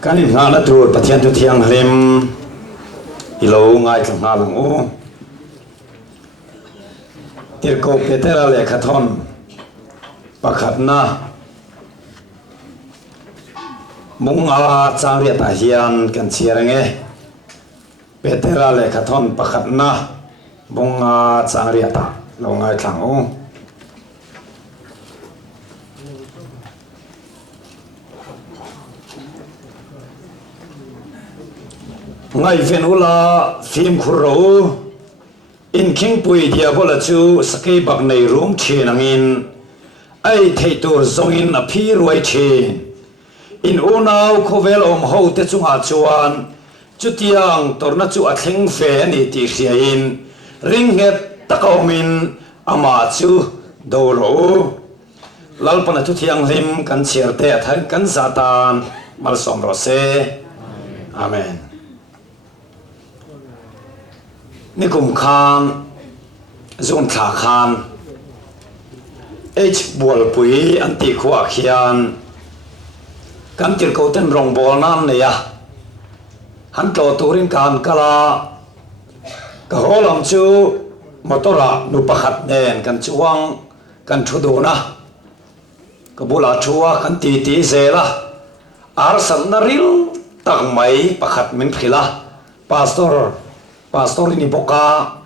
kan in nga na tur pathian tu thiang hlim ilo ngai thang nga lang u tir ko petera le khathon pakhat na munga changria ta hian kan chiarange petera le khathon pakhat na munga changria ta lo ngai thang u ngay ven ula phim khuro in king pui dia bola chu sakai bak nei room chin angin ai thei tur zongin a phi ruai chin in unau khovel om ho te chunga chuan chutiang torna chu a thleng fe ani ti hria in ring het takaomin ama chu dolo lalpana tu thiang lim kan chiarte athan kan satan mal som ro se amen ni kum khan zon tha khan h bol pui anti khwa khian kan tir ko ten rong bol nan ne ya han to turin kan kala ka holam chu motora nu pakhat nen kan chuang kan thudu na ka bula thua kan ti ti zela ar san na ril tak mai pakhat min khila pastor ini boka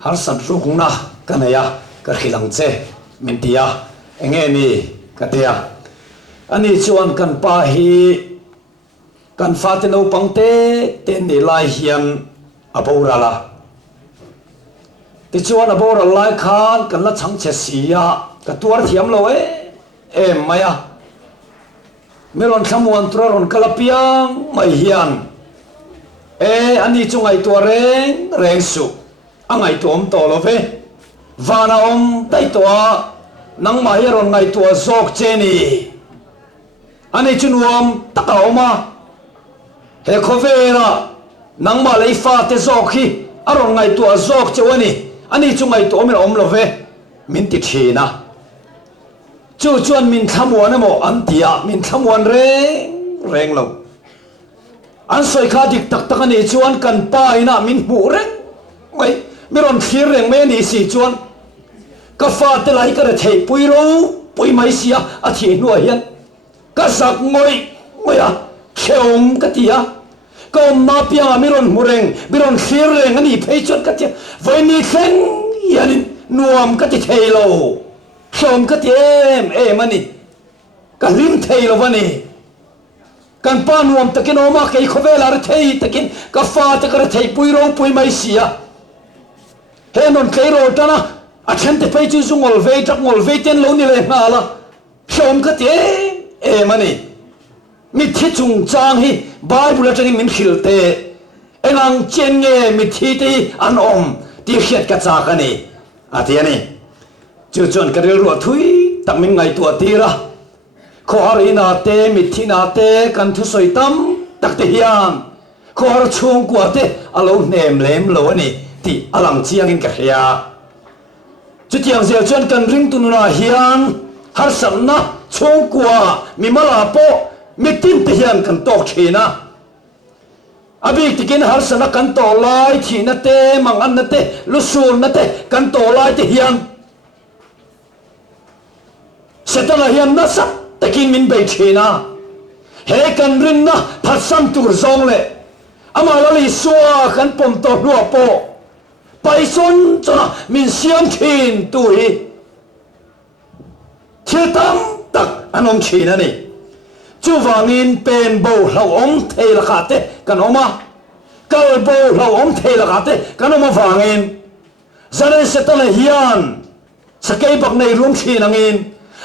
har san rukna kanaya ka khilang che mintia enge ni katia ani chuan kan pa hi kan fatino pangte ten ni lai hian abora la ti chuan abora lai khan kan la chang che sia ka tuar thiam lo em maya meron thamuan turaron kalapiang mai hian ani chungai to reng su angai tom to lo ve vana om tai to nang ma heron ngai to zok cheni ani chunuam takaoma he khovera nang ma lei fa te zok hi aron ngai to zok chewani ani chungai to min om lo ve min ti thina chu chuan min thamuan mo antia min thamuan reng lo an soi kha dik tak tak ani chuan kan pa ina min mu reng mai miron thir reng me ni si chuan ka fa te lai ka re thei pui ro pui mai sia a thi nu hian ka sak ngoi a kheom ka tia ko ma pia miron mu reng miron thir reng ani phei chuan ka tia voi ni thleng yanin nuam ka ti thei lo kheom ka ti em ani ka lim thei lo wani kan pa nuam takin oma kai khovela re thei takin ka fa te kar thei pui ro pui mai sia he non kai ro tana a chen te pei chu zungol ve tak ngol ve ten lo ni le na la shom ka te mani mi thi chung chang hi bible atang min khil te engang chen nge mi thi te an om ti khiat ka cha ka ni atiani chu chon ka ril ro thui tak min ngai tu atira khor ina te mithina te kan thu soi tam tak te hian khor chung kwa te alo nem lem lo ani ti alang chiang in ka hria chu tiang zel chuan kan ring tu na hian har sam na chung kwa mi mala po mitin te hian kan tok thina abik tikin har sana kan to lai thina te mangan na te lusul na te kan to lai te hian setala hian na sa takin min bei thina he kan rin na phasan tur zong le amala li suwa kan pom to nuwa po paison chona min siam thin tu hi thitam tak anom thina ni chu wangin pen bo hlau om thei la khate kan oma kal bo hlau om thei la khate kan oma wangin zare setala hian sakai bak nei rum thin angin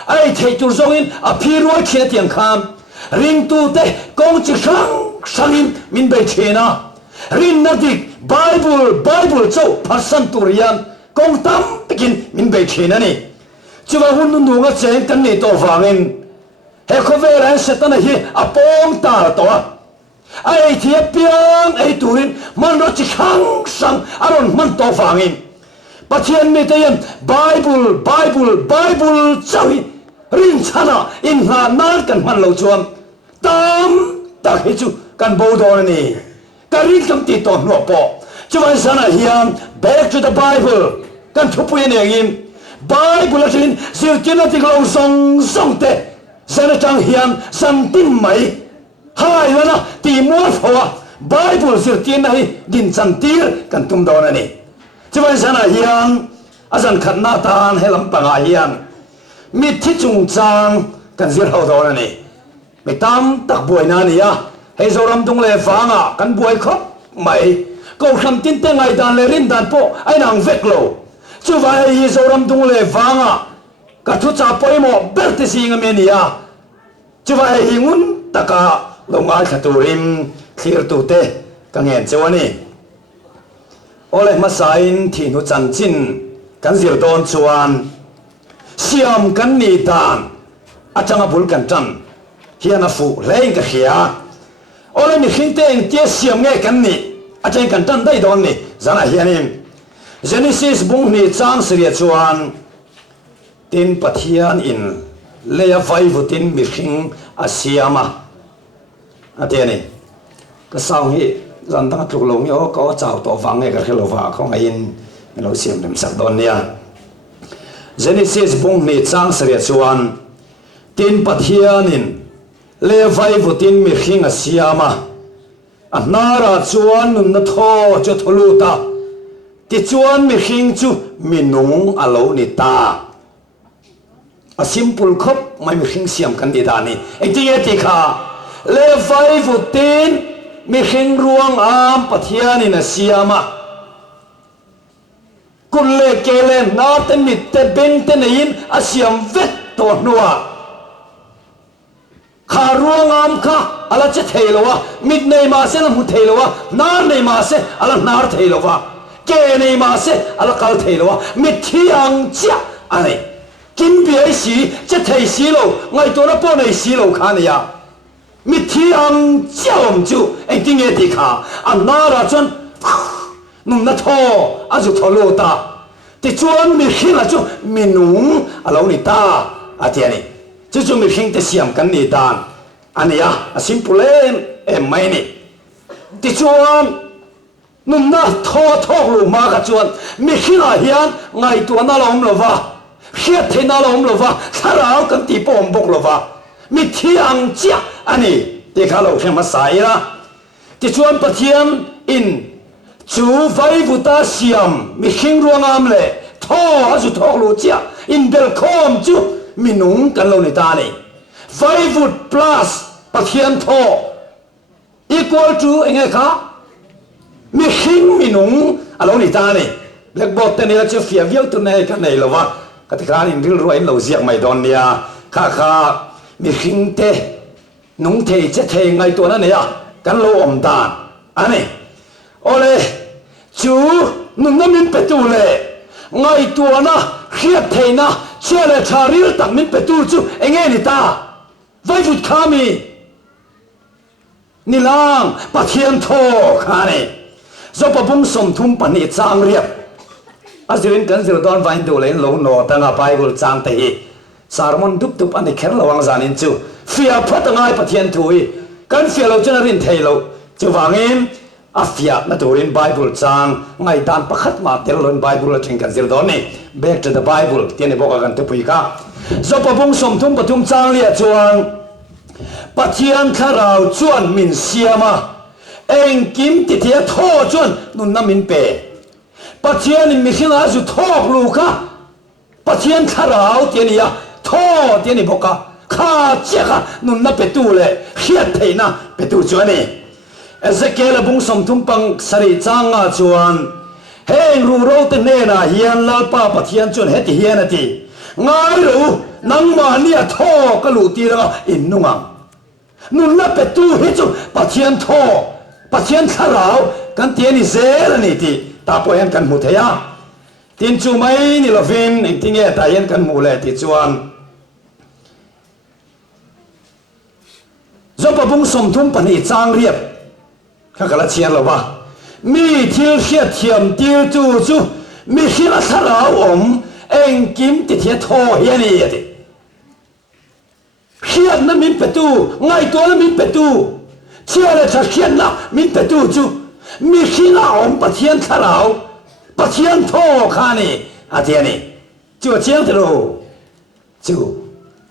ai thei tur zongin a phi ruai khia tiang kham ring tu te kong chi sang min bei thena rin na dik bible cho phasan turian kong tam takin min bei thena ni chuwa hun nu nga chen kan ni to wangin he khover setana hi a pong ta to ai thia piang ai turin man ro chi sang aron man to wangin pathian mi te yan bible chawi rin chana in ha nar kan man lo chuam tam ta hi chu kan bo do ni karin kam ti to no po chuan sana hiam back to the Bible kan thupu ni ngin Bible atin sirtina ti lo song te sana tang hiam sam tim mai hai lana ti mo phawa Bible sirtina hi din chan tir kan tum do na ni chuan sana hiam azan khatna tan helam panga hiam mi thi chung chang kan zir ho do na ni mi tam tak buai na ni ya hei zoram tung le fanga kan buai khop mai ko kham tin te ngai dan le rin dan po ai nang vek lo chu vai hi zoram tung le fanga ka thu cha poi mo ber te sing me ni ya chu vai hi ngun taka lo ngai khaturim clear tu te ka ngen chewani ole ma sain thi nu chan chin kan zir don chuan siam kan ni dan atanga bul kan tan hiana fu lein ka khia ole mi khinte eng tia siam nge kan ni ateng kan tan dai don ni zana hianin Genesis bung ni chang sria chuan tin pathian in leya vai vutin mi khing asiama atiani ka sang hi zan ta tluk lo ngi o ko chau to wang nge ka khelo wa khong in lo siam dem sak don nia Genesis bung ni chang sria chuan tin pathian in le vai vutin mi khing asiama anara chuan nun na tho cho tholuta ti chuan mi khing chu minung alo ni ta a simple khop mai mi khing siam kan di dani ti kha le vai vutin mi khing ruang am pathian in asiama kulle kele na te mit te ben te nein asiam vet to nuwa kha ruang am kha ala che theilowa mit nei ma se mu theilowa nar nei ma se ala nar theilowa ke nei ma se ala kal theilowa mit thiang cha ani kim bi ai si che thei si lo ngai to na po nei si lo kha ne ya mit thiang cha om chu ai ting e ti kha anara chon nung na tho azu tholo ta ti chuan mi khila chu minung alo ni ta atiani chu mi khing te siam kan ni dan ania a simple em mai ni ti chuan nun na tho lu ma ka chuan mi khila hian ngai tu na lom lova khia the na lom lova tharau kan ti pom bok lova mi thiang cha ani ti kha lo khem sai la ti chuan pathian in chu vai vuta siam mi khing ruang am le tho azu thok lu cha in bel khom chu minung kan lo ni ta ni 5 foot plus pathian tho equal to enge kha mi khing minung alo ni ta ni blackboard te ne chu fia viau tu nei ka nei lova ka ti khan in ril ro in lo ziak mai don nia kha mi khing te nung thei che thei ngai to na ne ya kan lo om dan ani ole chu nung na min petu le ngai to na khiat thei na chele tharil tak min petu chu enge ni ta vai vut khami nilang pathian tho khane zopa bung som thum pani chang riap azirin kan zir don vain do len lo no tanga Bible chang te hi sarmon dup dup ani kher lawang zanin chu fia phatangai pathian thui kan fia lo chana rin theilo chu wangin afia na turin Bible chang ngai dan pakhat ma telon Bible thing kan zir don ni back to the Bible tiene boka kan te pui ka zopa bung som thum pathum chang lia chuan pathian tharau chuan min siama eng kim ti thia tho chuan nun na min pe pathian in mi khila zu thok lu ka pathian tharau tiani ya tho tiani boka kha cheka nun na pe tu le khiat theina pe tu chuani Ezekiel bung som thum pang sari changa chuan heng ru ro te ne na hian lal pa pathian chuan heti hian ati ngai ru nang ma nia tho ka lu ti ra in nunga nun na pe tu hi chu pathian tho pathian tharau kan tiani zel ani ti ta po hen kan mu theya tin chu mai ni lovin eng tinge ta hen kan mu le ti chuan zopa bung som thum pani chang riap kha kala chian lo ba mi thil khiat thiam tir chu chu mi khila tharau om eng kim ti thia tho hiani ati khiat na min petu ngai to na min petu chia là thật khiên là mình phải tu chú mi khi nào ông bắt thiên thà lão bắt thiên thô khá nè thiên nè chú chiang thế rồi chú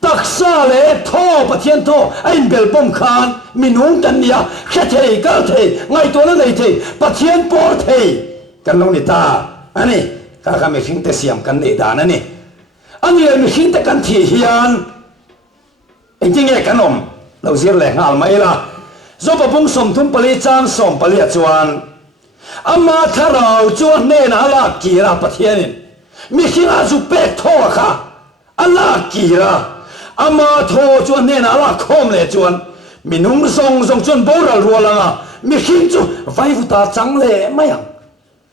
đặc sa lệ thô bắt thiên thô anh bel bom khan mình uống chân nia khét thề cao thề ngay tôi nó này thề bắt thiên bỏ thề cần lâu nè ta anh nè các mình khinh te siam cần nè đàn anh nè anh nè mình khinh te cần thị hiền anh chỉ nghe cần ông lâu giờ lẹ ngal mấy là do bà bung som thum pali chang som pali chuan ama tharau chuan ne na la kira pathianin mi khina zu pek tho kha ala kira ama tho chuan ne na la khom le chuan minung song song chuan boral rualanga mi khin chu vai vuta chang le mayang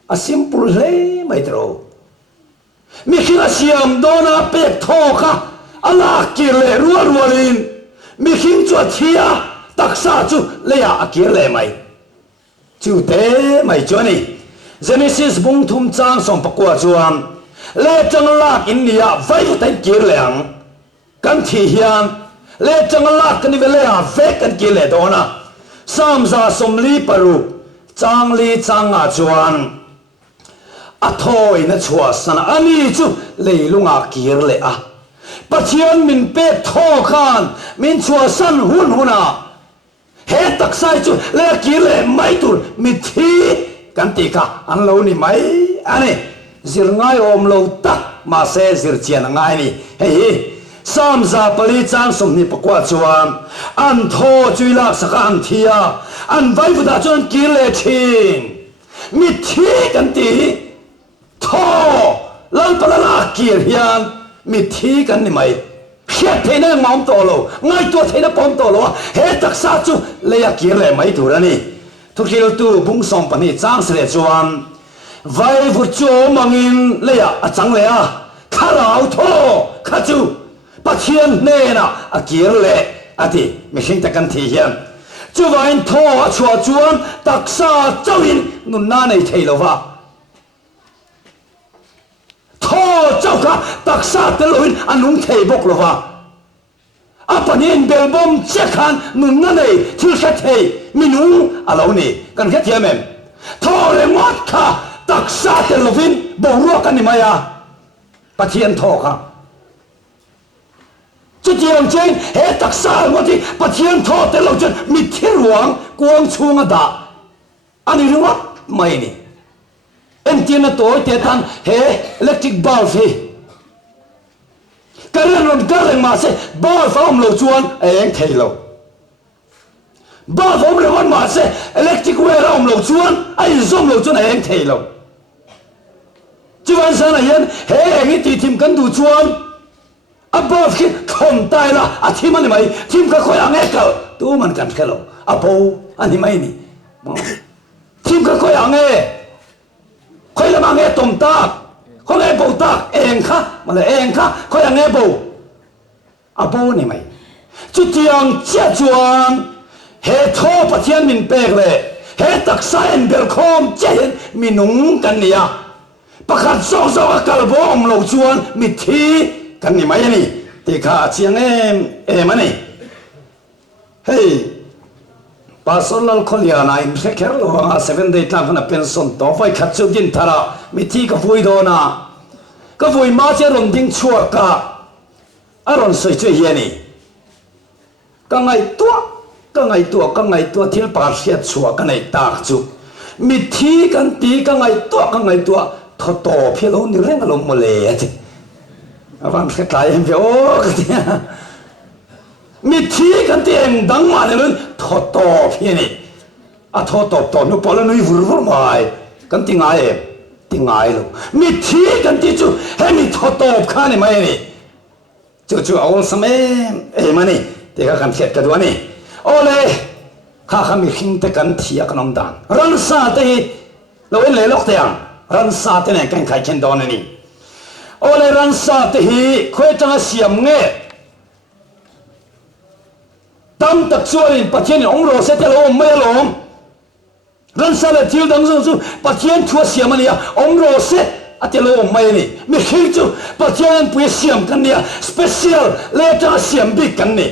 a simple le mai tro mi khina siam dona pek tho kha ala kir le rualin mi khin chu thia taksa chu leya akir le mai chu te mai chu ni Genesis bung thum chang som pakwa chuan le chang lak in nia vai tai kir leang kan thi hian le chang lak kan ve leya ve kan kir le dona sam za som li paru chang li chang a chuan a thoi na chua sana ani chu leilunga kir le a pathian min pe tho khan min chua san hun huna he taksai chu le ki le mai tur mi thi kan ti kha an lo ni mai ani zir ngai om lo ta ma se zir chian ngai ni hei sam za pali chang som ni pakwa chuan an tho chui la saka an thia an vai buda chuan ki le thin mi thi kan ti tho lal palala ki hian mi thi kan ni mai khiat thế này mong tổ lo ngay tua thế nó bom tổ lo hết tất sa chu lấy kia lấy mấy thủ ra nè thuộc khi tu bung sòng pani trang s래 chuan vai vụt chu mangin lấy chẳng lấy khá lão thô khá chu bắt thiên nè na kia lấy thì mình xin ta cần thể hiện chu vai thô chùa chuan tất sa châu in nun na này thấy lo va thô châu cả tất sa tên lối anh không thấy bốc lo va apanin belbom chekhan nun na nei thil khat thei minu alo ni kan khat hiam em thore mot kha taksa te lovin boruak ani maya pathian tho kha chu tiang chen he taksa ngoti pathian tho te lo chen mi thiruang kuang chunga da ani ruwa mai ni en tiana toy te tan he electric bulb hi cái lần cái lần mà sẽ bao phong lầu chuan anh thấy lầu bao phong lầu mà sẽ electric wire ông lầu chuan anh zoom lầu chuan anh thấy lầu chứวันsáng này anh ấy thì tìm cần đủ chuan bao khi không tay là tìm anh mày tìm cái khối anh ấy cơ tu mình cần cái lầu bao anh mày nè tìm cái khối anh ấy khối là anh ấy tôm ta có nghe bầu ta em khác mà là em khác có là nghe bầu bầu này mày chú tiếng chia chuan hệ thô bắt thiên mình bèc lệ hệ đặc sai em bèc khom chết mình nung cần nia bắt khát song song cái bầu ông lầu chuan mình thi cần này mày này thì cả chiang em này hey Pasal Korea na im sekher lo 7 day tang na pension to fai khat chu din thara mi thi ka vui do na ka vui ma che ron ding chua ka aron soi che hiani ka ngai tua thil par hiat chua ka nei tak chu mi thi kan ti ka ngai tua tho to phelo ni reng lo mo le ati avan khat lai em vio ka ti mi thi kan ti em dang ma le tho to phi ni a tho to no polo no vur mai kan ti ngai lo mi thi kan ti chu he mi tho to kha ni mai ni chu awol same e mani te ka kan khet ka do ni ole kha mi khing te kan thia kanom dan ran sa te lo en le lok te ang ran sa te ne kan khai chen don ni ole ran sa te hi khoi tang siam nge tam tak chuan pathian ong ro se te lo mai lo ran sa le thil dang zu pathian thua siam ania ong ro se ate lo mai ni mi khil chu pathian pui siam kan nia special le ta siam bi kan ni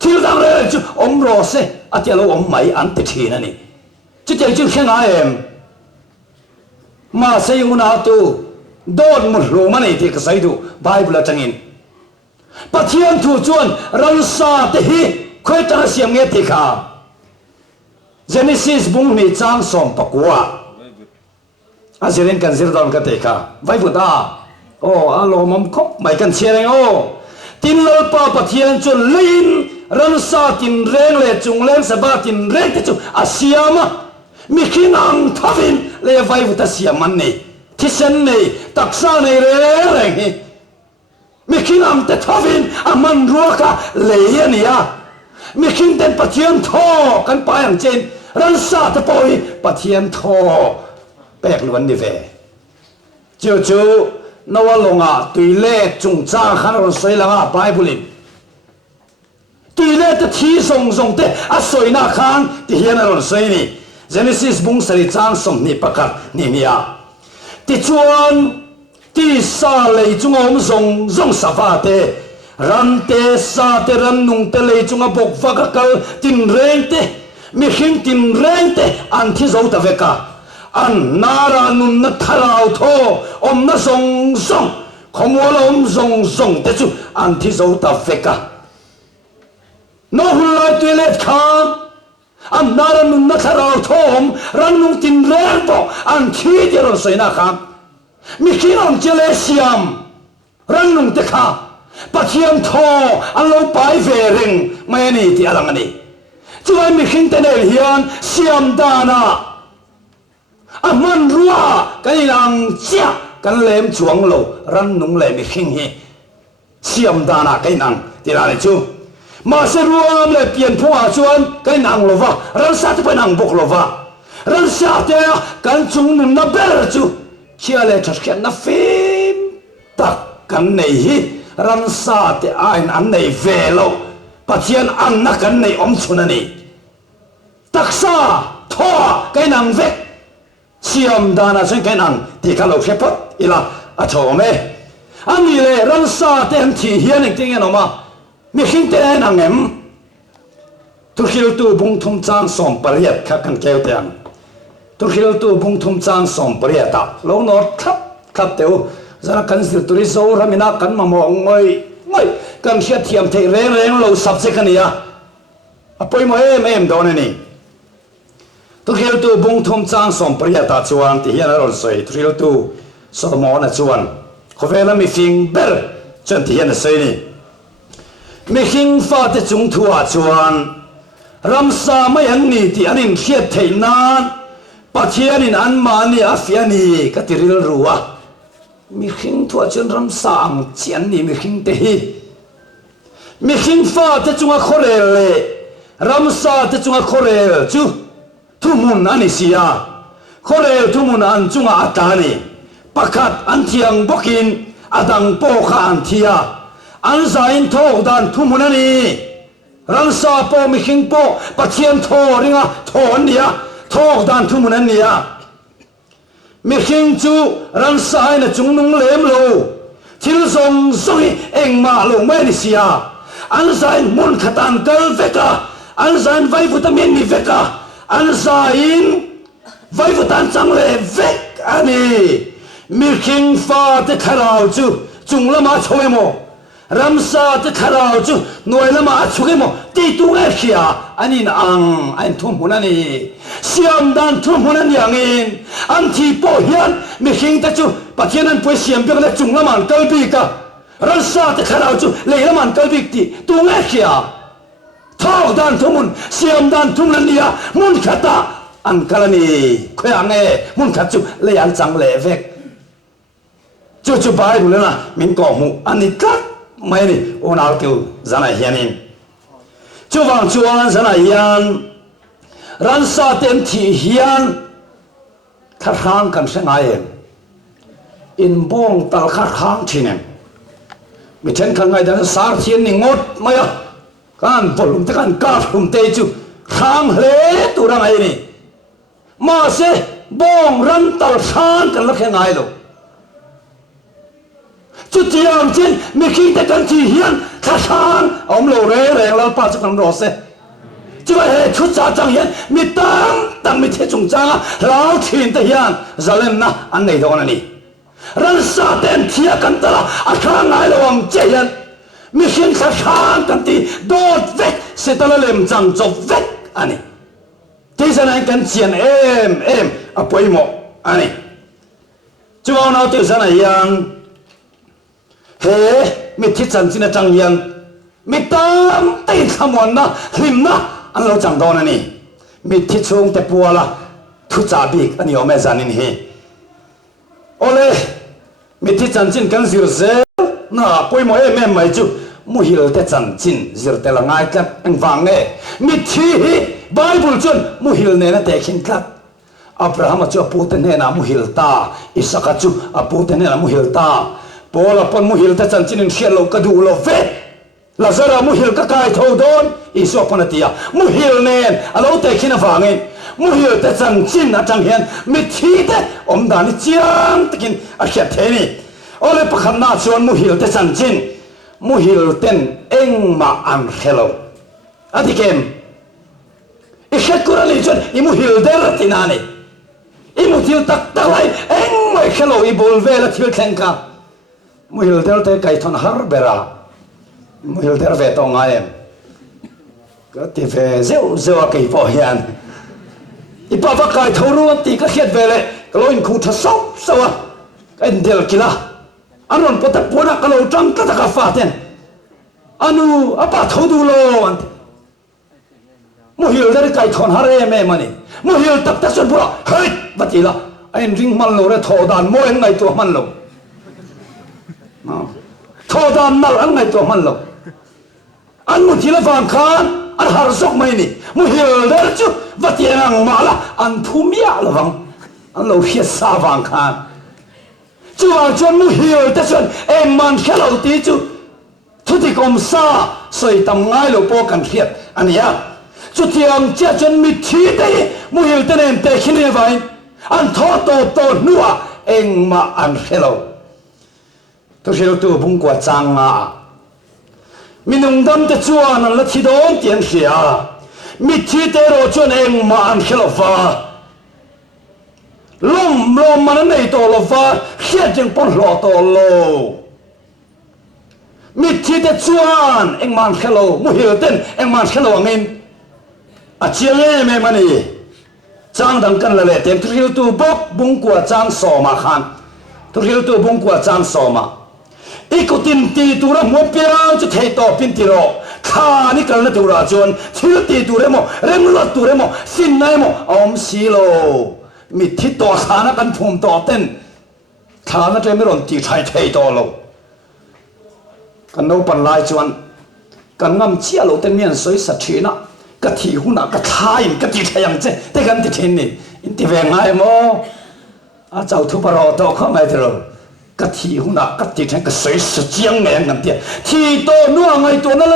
thil dang le chu om ro se atialo om mai an ti thina ni chu tel chu khenga em ma se una tu don mu hlu mani ti ka sai du bible atangin pathian thu chuan ran sa te hi khoi ta siam nge ti kha Genesis bung ni chang som pakua azirin kan zir don ka te kha vai bu ta o alo mam khop mai kan chereng o tin lo pa pathian chu lein ran sa tin reng le chung leng sa ba tin reng te chu asiama mi khinang thavin le vai bu ta siam man ni thisen nei taksa nei re reng hi mi khinam te thavin aman ruaka le ya mi khin ten pathian tho kan pa yang chen ran sa te poi pathian tho pek luan ni ve chu chu nawa longa tuile chung cha khan ron soi langa bible tuile te thi song song te a soi na khan ti hian ron soi ni Genesis bung sari chang som ni pakat ni nia ti chuan ti sa lei chung om zong zong sa fa te ran te sa te ran nung te lei chung a bok va ka kal tin reng te mi hing tin reng te an thi zo ta veka an nara nun na tharau tho om na zong zong khomwal om zong zong te chu an thi zo ta veka no hulai toilet khan an nara nun na tharau tho om ran nung tin reng bo an thi te ron soi na khan mi khinom chele siam ran nung te kha pathian tho an lo pai ve ring mai ni ti alang ani chuan mi khin te nei hian siam dana aman ruwa kan lang chia kan lem chuang lo ran nung le mi khin hi siam dana kai nang ti la le chu ma se ruam le pian phua chuan kai nang lova ran sa te pa nang bok lova ran sa te kan chung nun na ber chu chia le thas khian na fim tak kan nei hi ran sa te ain an nei ve lo pathian an na kan nei om chunani taksa tho kai nang vek siam dana chen kai nang ti ka lo khepot ila a thome ani le ran sa te an thi hian eng ting enoma mi khing te nang em tu khil tu bung thum chang som pariat kha kan keu te ang tu khil tu bung thum chang som pariat ta lo no khap teu zara kan sir turi zo ramina kan ma mo ngoi kan khia thiam thei reng lo sap se kania apoi mo em don ani tu khil tu bung thum chang som pariat ta chuan ti hian ron soi tu khil tu solomon a chuan khovela mi fing ber chen ti hian sei ni mi hing fa te chung thua chuan ramsa mai an ni ti anin khiat thei nan pathian in an ma ni afiani ka tiril ruwa mi hing thua chen ramsa ang chian ni mi hing te hi mi hing fa te chunga khorel le ramsa te chunga khorel chu thumun ani sia khorel thumun an chunga atani pakhat an thiang bokin adang po kha an thia an zain tho dan thumunani ran sa po mi hing po pathian tho ringa tho ania tho dan thumunania mi hing chu ran sa ina chung nung lem lo thil zong zong eng ma lo mai ni sia an zain mun khatan kal veka an zain vai vitamin ni veka an zain vai vutan chang le vek ani mi hing fa te kharau chu chung lama choemo ramsa te kharau chu noi lama chuge mo ti tu nge khia anin ang an thum hunani siam dan thum hunani angin an thi po hian mi hing ta chu pathian an poi siam pe le chung lama kalbi ka ramsa te kharau chu le lama kalbi ti tu nge khia thau dan thumun siam dan thum lania mun khata an kalani khoya nge mun khat chu le an chang le vek chu bible na min ko mu ani kat mai ni onal tu zana hianin chu wang chuan zana hian ran sa ten thi hian khar hang kan sengai in bong tal khar hang thinen mi chen kan ngai dan sar thien ni ngot maya kan volum te kan ka hum te chu hang hle tu rang ai ni ma se bong ran tal khan kan la khengai lo chút tiang trên mi khi ta cần chỉ hiền khát khang ông lô rê rèn lao pa chụp nằm rò xe chứ vậy chút cha chẳng hiền mi tăng mi thế chúng cha lao thiên ta hiền giờ lên na anh này đâu anh này ran sa ten thia kan ta a khang ngai lawang che hiền mi khiến khát khang kan ti đốt vét sẽ ta lem chẳng chọc vét anh này thế giờ này cần chiên em à bồi mộ anh này chú ông nào tiêu này yang he mi thiết chân chính là chẳng yang mi tam tay tham quan na him na anh lâu chẳng đâu này mi thiết xuống te bùa la thu trả bị anh yêu mẹ giàn in he ole mi thiết chân chính cần zir zel na bồi mộ em mày chú mu hiểu te chân chính zir te là ngay cắt anh vàng nghe mi thi Bible chun mu hiểu này là te kinh cắt Abraham chu aputen he na mu hilta Isaac chu aputen he na mu hilta Paul apon mu hilta chan chin in khialo ka du lo ve Lazara mu hil ka kai tho don Isu apon atia mu hil nen alo te khina wangin mu hil ta chan chin a chang hian mi thi te om dan ni chiang takin a khia the ni ole pakhan na chuan mu hil ta chan chin mu hil ten eng ma an hello adikem ikhat kurali chuan i mu hil der tinani imu thiêu tak lại anh mày hello i bol ve la thiêu khen ka mu hil del te kai thon har bera mu hil der ve to nga em ka ti ve zeu kai po hian i pa va kai thoru ti ka khiat ve le ka loin khu tha so a en del kila anon pota pona ka lo tang ka ka fa ten anu apa thodu lo an mu hil der kai thon har em em ani mu hil tak ta sun bura hei batila anh ring man lo re tho dan mo en ngai to man lo tho dan nal an ngai to man lo an mu thila van khan an har sok mai ni mu hil der chu vatiang ma la an thumia lo wang an lo hiat sa van khan chu ang chon mu hil ta chon em man khalo ti chu thu ti kom sa soi tam ngai lo po kan khiat ania chu tiang cha chon mi thi te mu hil te nem te khine vai an tho to nuwa eng ma an hello to hello tu bung kwa chang nga minung dam te chuan an la thi don tian hria mi thi te ro chon eng ma an hello fa lom man nei to lo fa khia jeng pon lo to lo mi thi te chuan eng man hello mu hil ten eng man hello angin a chiang me mani chang dang kan la le tem thil tu bok bung kwa chang so ma khan thil tu bung kwa chang so ma ikutin ti tu ra mo pia chu thei to pin ti ro kha ni kal na tu ra chon thil ti tu re mo rem lo tu re mo sin nai mo om si lo mi thi to khana kan phum to ten khana tre mi ron ti thai thei to lo kan no pan lai chuan kan ngam chia lo ten mian soi sa thina cái thị hú nào cái thái cái thị thay chứ thế cái thị thiên này thì về ngay mà à cháu thu bảo tao không ai rồi cái thị hú nào cái thị thay cái sấy sấy chiang này ngắm tiền thì tôi nuôi ngày tôi nó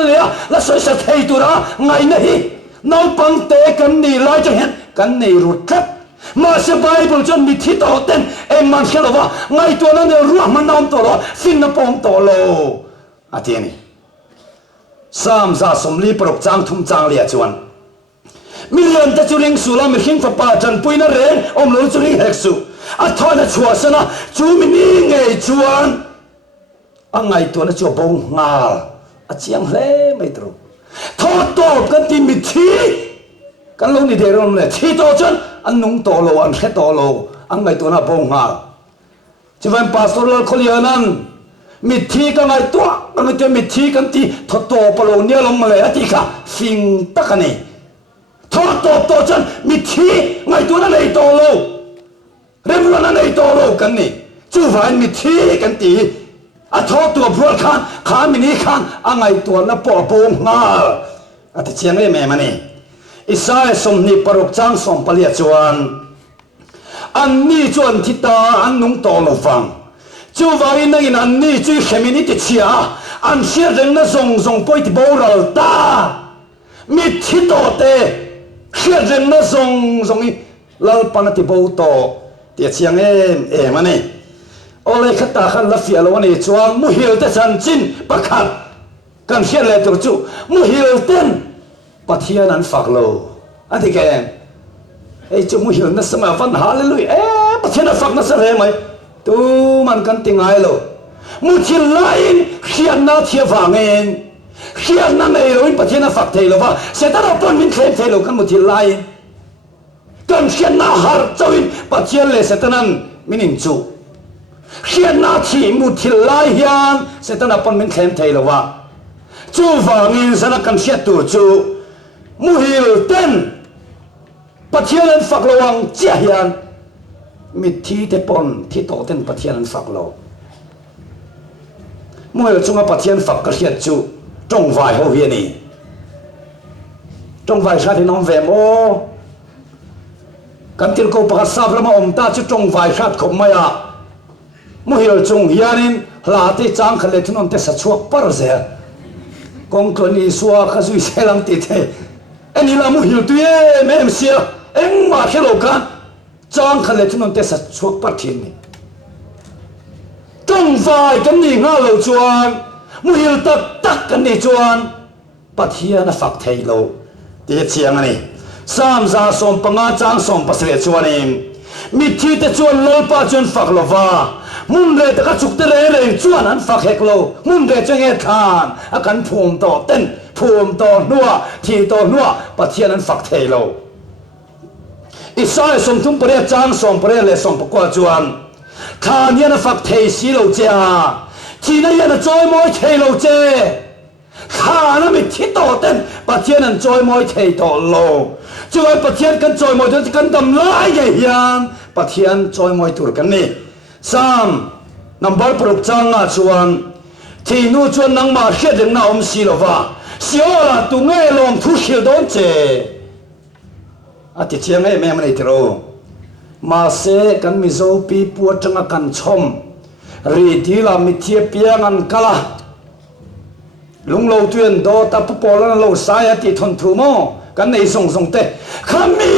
là sấy sấy thay tôi đó ngày này nó bằng tế cái này lại chẳng hạn cái này rụt cắt mà sẽ Bible cho mình thi tổ tên em mang theo vào ngày tôi nó đều ruộng mà nông tổ đó xin nó bom tổ lô à tiền này sam za som li prok chang thum chang lia chuan million ta chuling sula mi khing fa pa chan puina ren om lo chuling heksu a thona chua sana chu mi ni nge chuan angai to na chu bong nga a chiang hle mai tro tho to kan ti mi thi kan lo ni de rom le thi to chan an nung to lo an khe to lo angai to na bong nga chuan pastoral kholianan mi thi ka ngai to kan te mi thi kan ti tho to palo nia lom le ati kha sing takani tho to chan mi thi ngai to na nei to lo rem lo na nei to lo kan ni chu vai mi thi kan ti a tho to bro khan kha mi ni khan angai to na po bong nga ati chiang e me mani Isaiah som ni parok chang som palia chuan an ni chuan thita an nung to lo wang chu vai na in an ni chu khemini ti chia an sia reng na zong poi ti boral ta mi thi to te sia reng na zong i lal pan ti bo to ti chiang em mani ole khata khan la fia lo ni chuang mu hil te chan chin pakhat kan hian le tur chu mu hil ten pathian an fak lo ati ke ei chu mu hil na sama van hallelujah pathian an fak na sa re mai tu man kan tingai lo mu thil lain khian na thia wangen khian na nei lo pathian an fak thei lo wa se ta ro pon min khlem thei lo kan mu thil lain kan khian na har chawin pathian le se tanan minin chu khian na thi mu thil lai hian se tan pon min khlem thei lo wa chu wangin sana kan hiat tur chu mu hil ten pathian an fak lo ang chia hian mi thi te pon thi to ten pathian an fak lo mu hil chunga pathian fak ka hiat chu trong vai ho hian ni trong vai sa thì nom ve mo kan til ko pakhat sap lama om ta chu trong vai khat khom maya mu hil chung hianin hla te chang khale thunon te sa chuak par ze kong kloni suwa khazui selang ti the ani la mu hil tu ye mem sia eng ma khelo kan chang khale thunon te sa chuak par thin ni trong vai kan ni nga lo chuan mu hil tak tak kan ni chuan pathian a fak thei lo ti chiang ani sam za som panga chang som pasle chuanin mi thi te chuan lol pa chuan fak lova mun re ta chuk te le chuan an fak hek lo mun re chang e khan a kan phum to ten phum to nuwa thi to nuwa pathian an fak thei lo isai som tum pare chang som pare le som pakwa chuan khan yan a fak thei si lo cha thi na yan a choi moi thei lo che khan a mi thi to ten pathian an choi moi thei to lo chuan pathian kan choi moi to kan dam lai ye hian pathian choi moi tur kan ni sam number prok changa chuan thi nu chuan nang ma hriat reng na om si lova siola tu nge lom thu hil don che ati chiang e me mani tro ma se kan mi zo pi pu tanga kan chom ri ti la mi thia piang an kala lung lo tuen do ta pu pol an lo sai ati thon thu mo kan nei song song te khami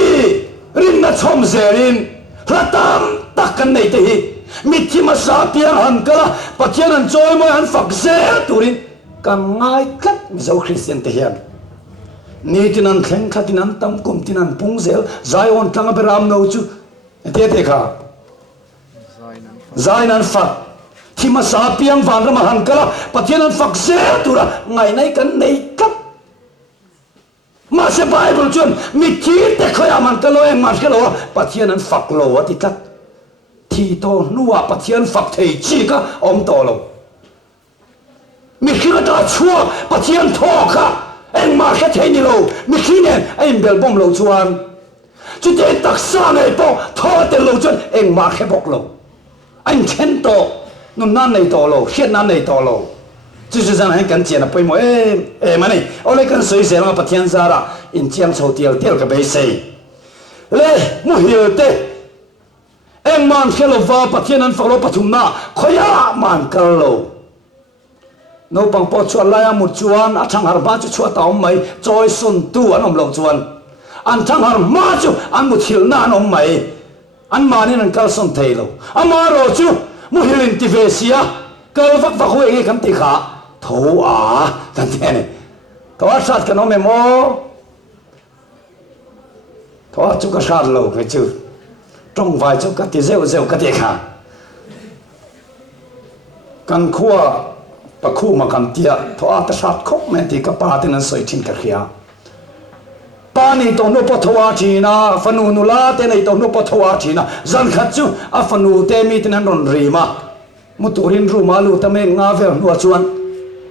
rin na chom zerin ratam tak kan nei te hi mi thi ma sa piang han kala pathian an choi moi han fak zel turin kan ngai khat mi zo christian te hian ni tinan thleng khatinan tam kum tinan pung zel zai on tanga beram no chu te kha zai nan fak thi ma sa piang van ram han kala pathian an fak zel tura ngai nai kan nei kap ma se bible chun mi thi te khoya man kalo en ma kalo pathian an fak lo ati tat thi to nuwa pathian fak thei chi ka om to lo mi khi ta chua pathian tho kha en ma kha thei ni lo mi khi ne en bel bom lo chuan chu te tak sa nei po tho te lo chuan en ma kha bok lo anh khen to nun nan nei to lo hian nan nei to lo chu chu zan han kan chen a poi mo e ma nei ole kan soi se la pathian za ra in chiang chho tial tel ka be sei le mu hil te em man khelo va pathian an falo pathum na khoya man kal lo no pang po chuan la ya mu chuan a thang har ba chu chua taw mai choi sun tu an om lo chuan an thang har ma chu an mu thil na an om mai an ma ni an kal son thei lo ama ro chu mu hilin ti ve sia kal vak vak hoi nge kam ti kha tho a kan te ne to a sat kan om mo to a chu ka sat lo ke chu trong vai chu ka ti zeu zeu ka ti kha kan khua pa khu ma kan tia to a ta sat khop me ti ka pa tin an soi thin ka khia pa ni to no po thowa thina fanu nu la te nei to no po thowa thina zan khat chu a fanu te mi tin an ron ri ma mu turin ru ma lu ta me nga ve nu chuan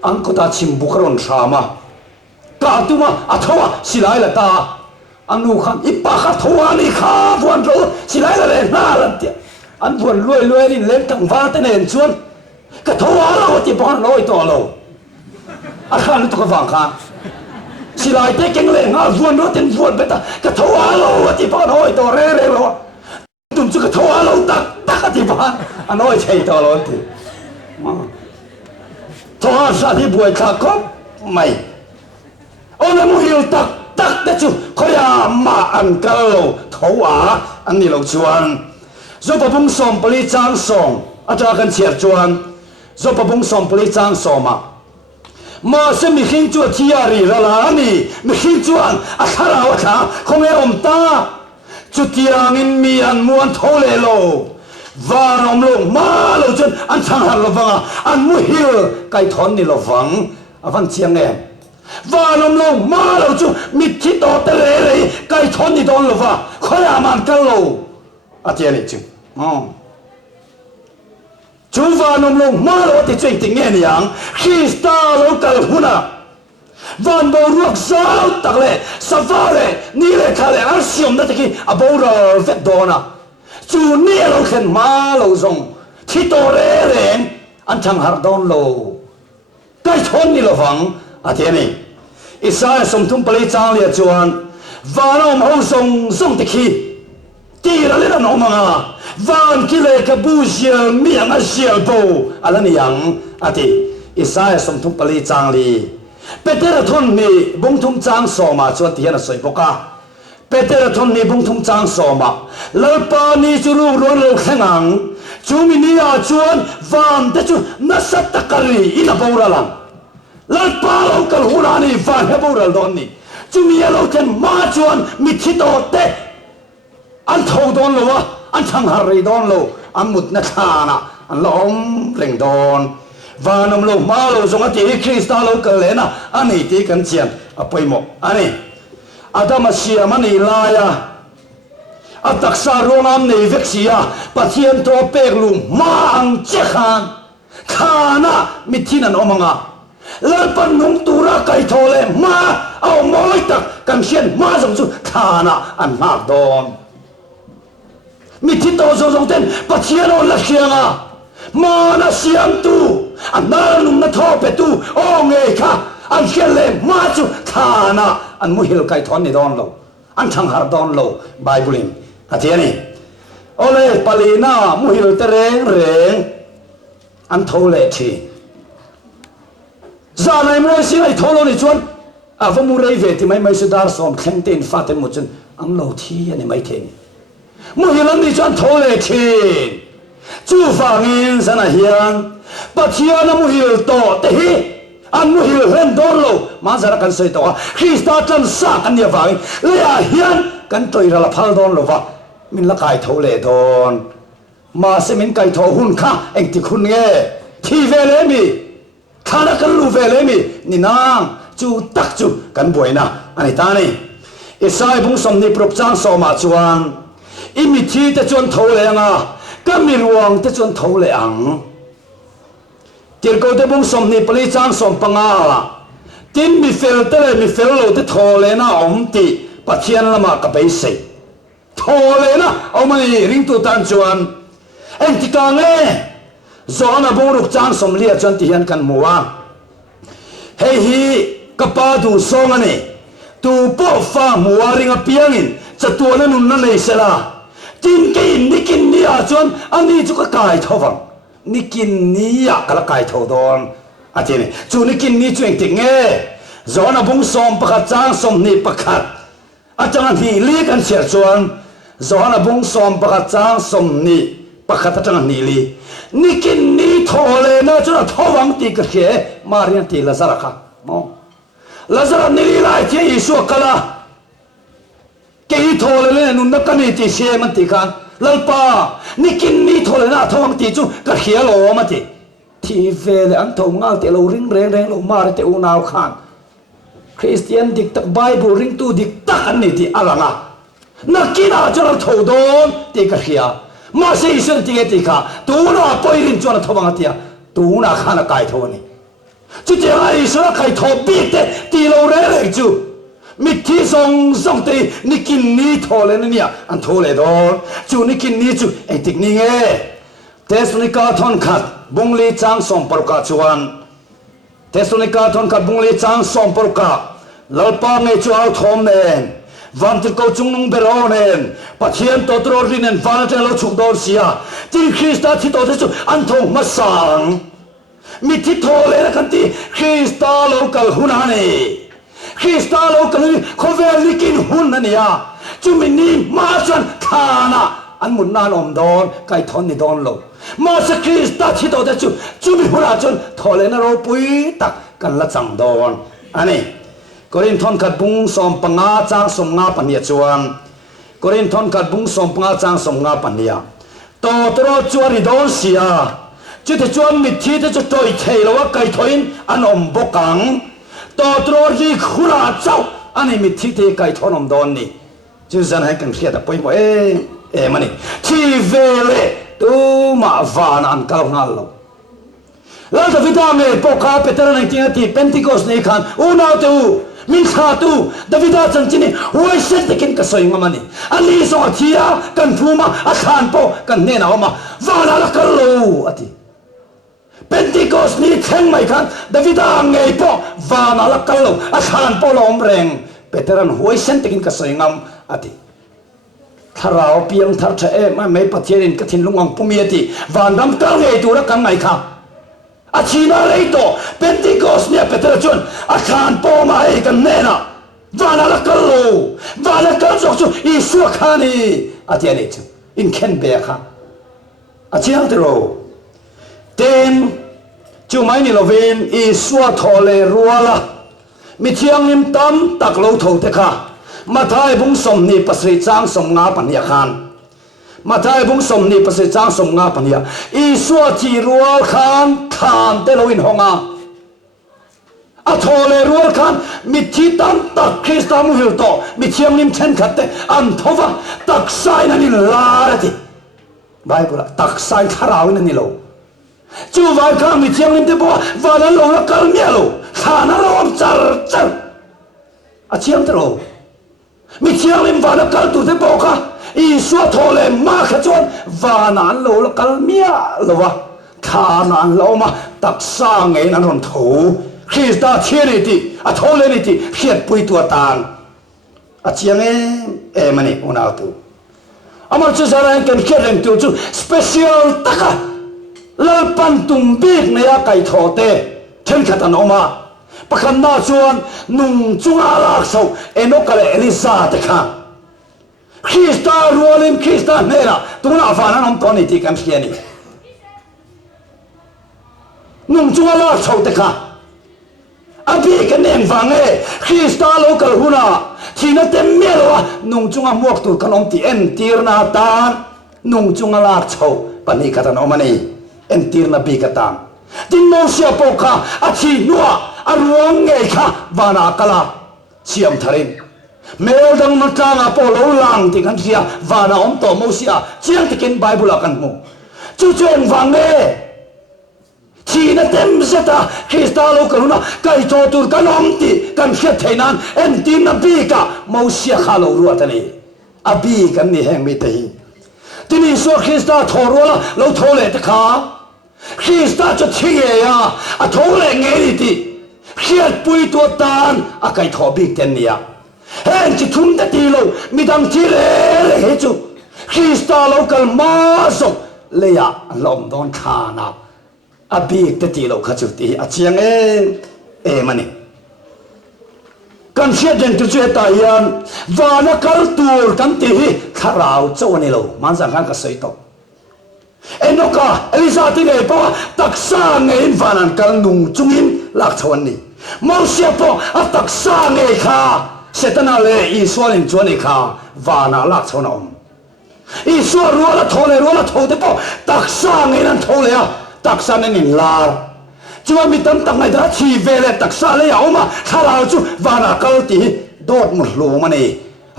an ko ta chim bu kron shama ka tu ma a thowa silai la ta anu khan ipa kha thowa ni kha buan ro silai la le na la ti an buan loi loi rin le tang va te nen chuan ka thowa lo ti bon loi to lo a khan to ka wang kha silai te keng le nga buan ro ten buan beta ka thowa lo ti bon loi to re re lo tum chu ka thowa lo tak tak ti ban anoi chei to lo ti thowa sa ti buai kha ko mai ona mu hil tak tak te chu khoya ma an kal lo thowa an ni lo chuan zo pa bung som pali chang song อาจารย์กันเฉียดจวนจบประบุงสมปริจางสมามาเสมีขิงจวนที่อารีละลานี่มีขิงจวนอาคาราวัชาคงเออมตาจุดที่อันมีอันมวนโทเลโลวานอมลงมาโลจนอันทางหันลฟังอันมุฮิลไก่ทอนนี่ลฟังอฟังเชียงเองวานอมลงมาโลจุมิทิโตเตเลเลยไก่ทอนนี่โดนลฟังขอยามันกันโลอาเจียนี่จึงจูวานอมลงมาโลที่จริงติงเงี้ยยังคริสตาโลกัลหุนาวันบรูกซาวตักเลยสฟาเลยนี่เลยข้าเลยอาศิมนั่นตะกี้อาบูราเฟดโดนะจูนี่เราเห็นมาเราส่งที่โตเร่งอันช่างหาดอนโลใกล้ชนนี่เราฟังอาเทียนี่อิสราเอลสมทุมปริจางเลียจวนวานอมเอาส่งตะกี้ตีระเล่นน้องมังวานกิเลกบูเชียมีอย่างอาเชียโบอะไรนี่ยังอาทิอิสราเอลสมทุมปริจางลีเปเตอร์ทนนี่บุ้งทุ่มจางสอมาชวนที่นั่นสวยปกาเปเตอร์ทนนี่บุ้งทุ่มจางสอมาแล้วปานี่จูรูร้อนโลกแห่งจูมินีอาชวนวันแต่จูนัสตะกรีอินาบูราลังแล้วปาเรากัลฮูรานี่วันเฮบูราลอนนี่จูมีเราเข็นมาชวนมิทิโตเตอันทองโดนโลวะอันช่างหารีโดนโลอันมุดนักานะอันล้อมเร่งโดนวานมโลมาโลสงฆ์ที่คริสต์โลกเลนะอันนี้ที่กันเชียนอภัยหมดอันนี้อาตมาเชียมันนี่ลายาอัตักษารวงอันนี้เวกเสียปะเทียนตัวเปกลุมมาอังเจขานข้านะมิที่นั่นอมังอ่ะแล้วปนุงตุระไก่โทเลมาเอาหมอยตักกันเชียนมาสมสุข้านะอันนักโดนมิที่โตสงเต้นปะเทียนอันละเชียงอ่ะมานะเสียงตูอันนั้นนุ่มนะทอเปตูโอ้เงยค่ะอันเขียนเลยมาจุข้านะอันมุฮิลไก่ทอนนี่ดอนโลอันช่างหาดอนโลไบเบิลอาเทียนี่โอเลปาลีน่ามุฮิลเตเรงอันโทเลทีจานายมวยสิไอโทโลนี่ชวนว่ามูเรย์เวที่ไม่สุดาสอมแข่งเต้นฟาเตมุจนอันโลทีอันนี้ไม่เทนมุฮิลนี่ชวนโทเลทีจูฟังอินสนะเฮียนปัจเจียนมุฮิลโตเตหิอันมุฮิลเฮนโดนโลมาสระกันเสยตัวคริสต์จันสักอันเดียฟังเลียเฮียนกันตัวอีระพัลโดนโลวะมินละไก่โทเลโดนมาเสมินไก่โทหุ่นข้าเองที่คุณเงที่เวเลมีข้านักกันรู้เวเลมีนี่นางจูตักจูกันบ่อยนะอันนี้ตานี่อิสราเอลบุ้งสมนิปรบจางสมาจวนอิมิทีแต่จวนโทเลงะก็มีรวงแต่จวนโทเลอังที่เราได้บุ้งสมนิปริจางสมปังอาที่มีเฟลเตอร์มีเฟลโลที่โทเลนะอมตีปัจเจียนละมากับไปสิโทเลนะเอามาริงตุตันจวนเอ็งที่กางเล่จวนบุ้งรุกจางสมเลียจวนที่ยันกันมัวเฮ้ยกับปาดูสองอันนี้ตูปอฟ้ามัวริงอเปียงินจะตัวนั้นนุ่นนั่นเลยเสละจินกินนิกินนี่อาจวนอันนี้จุกกายทวังนิกินนี่อยากกระกายทวดอนอาจารย์จูนิกินนี่จวนติงเง่จวนบุ้งสมประคัดจางสมนี่ประคัดอาจารย์นี่เลี้ยกันเสียจวนจวนบุ้งสมประคัดจางสมนี่ประคัดอาจารย์นี่ลีนิกินนี่ทอเลนะจวนทวังตีกระเขมาเรียนตีละสระค่ะมองละสระนี่ลีไล่ที่ยิสุกละเกี่ยทอเลนุนนักนี่ตีเสียมันตีกันลัลปานิกินนี่ทอเลนะทวังตีจูกระเขโลมาตีที่เวลอันทงเอาแต่เราริงเร่งเรามาเตอุนาวขานคริสเตียนดิกตักไบเบิลริงตูดิกตักอันนี้ที่อะไรนะนักกินอาจารย์ทอดอนตีกระเขยมาเสียสิ่งที่ตีข้าตูน่าไปรินจวนทวังตียตูน่าขานกายทวนี่จุดยังไงสุนัขไก่ทอบีเตตีเราเร่งจูมิที่ส่งตีนิกินนี่ทอเลยเนี่ยอันทอเลยดอนจูนิกินนี่จูไอติกนี่ไงเทสโนิกาทอนขัดบุงลีจางส่งปรุกาจวนเทสโนิกาทอนขัดบุงลีจางส่งปรุกาลลปาเงจูเอาทอมเนนวันที่เขาจุงนุงเบรอนเนนปัจเจียนตัวตรอรินเนนวันที่เราฉุกโดนเสียที่คริสต์ที่ตัวที่จูอันทงมาสังมิที่โทเลนะกันที่คริสต์โลกัลหุนานีคริสต์โลกัลนี่เขาเวลิกินหุนนั่นเนี่ยจูมินีมาชวนขานะอันมุนนานอมดอนไก่ทอนนี่ดอนโล mà sẽ Christa thì đâu đấy chú bị hura chun thò lên nó rồi bui tắc cần là chẳng đòn anh ấy Corin thon cắt bung som panga chang som nga pania chuan Corin thon cắt bung som panga chang som nga pania to tro chuari don sia chu te chuan mi thi te chu toi thei lo kai thoin an om bokang to tro ri khura chau ani mi thi te kai thon om don ni chu zan hai kan khia da poi mo e mani thi vele tu ma van an kal ngal lo la da vitame poka peter na ti Pentecost nei khan una tu min kha tu Davida chanchini wai set tekin ka soi ngamani ali so thia kan phuma a khan po kan ne na ma wala la kallo ati Pentecost ni theng mai khan Davida ngei po wala la kallo a khan po lom reng peteran wai set tekin ka soi ngam ati tharao piang thar tha e ma mai pathiarin ka thin lungang pumiati vandam kal ngei tu ra kan ngai kha Achina leito Pentecost ni Peter chun akhan po mai kan nena wala la kallo wala kal so chu Isu khani atiani chu in ken be kha achina tero ten chu mai ni lovin Isu thole ruala mithiang nim tam tak lo tho te kha mathai bung som ni pasri chang som nga pan ya khan Mathai bung som ni pasai chang som nga pania Isu chi rual khan khan te loin honga a thole rual khan mithi tam tak Krista mu hil to mithiam nim chen khatte an thova tak sai na ni larati Bible tak sai kharau na ni lo chu vai kha mithiam nim te bo wala lo la kal mia lo khana lo am char char a chiam tro mithiam nim wala kal tu te bo kha Isu thole ma khachuan vanan lo kal mia lowa thanan lo ma tak sa ngei nan ron tho Krista thianiti a thole ni ti khiat pui tu tan a chiang e mani una tu amar chu saran kan khereng tu chu special taka lalpan tum bik ne ya kai thote then khatan oma pakhan na chuan nung chunga lak so enokale elisa te kha Krista rualin Krista nera tuna afana nom toni ti kam khiani nung chunga la chau te kha abi kan eng wange Krista local huna thina tem melo nung chunga muak tu kanom ti en tirna tan nung chunga la chau pani kata no mani en tirna bi kata tin mo sia poka athi nuwa aruang nge kha wana kala siam tharin Mel dang matanga po lo lang ti kan sia vana om to mo sia chiang tikin Bible kan mo chu chen wange China tem zeta Krista lo karuna kai to tur kan om ti kan khet thainan en tin na bi ka mo sia khalo ruatani abi kan ni heng mi te hi tini so Krista thorwala lo thole te kha Krista chu thie ya a thole nge ti khiat pui to tan a kai tho bi ten nia Heng chi thun ta ti lo midang chi le he chu Krista local ma so le ya lom don khana abi te ti lo kha chu ti a chiang e mani kan sia den tu che ta yan wana kal tur kan ti hi kharau chaw ni lo man sang kan ka sei to enoka elisa ti ne po taksa ngein vanan kal nung chungin lak chawan ni mo sia po a taksa nge kha Setana le Israelin chuani kha vana lak chona om Israel ruala thole po taksa ngai nan thole a taksa nan in lar chuma mi tam tak ngai da chi vele taksa le ya oma khala chu vana kal ti dot mu lu mani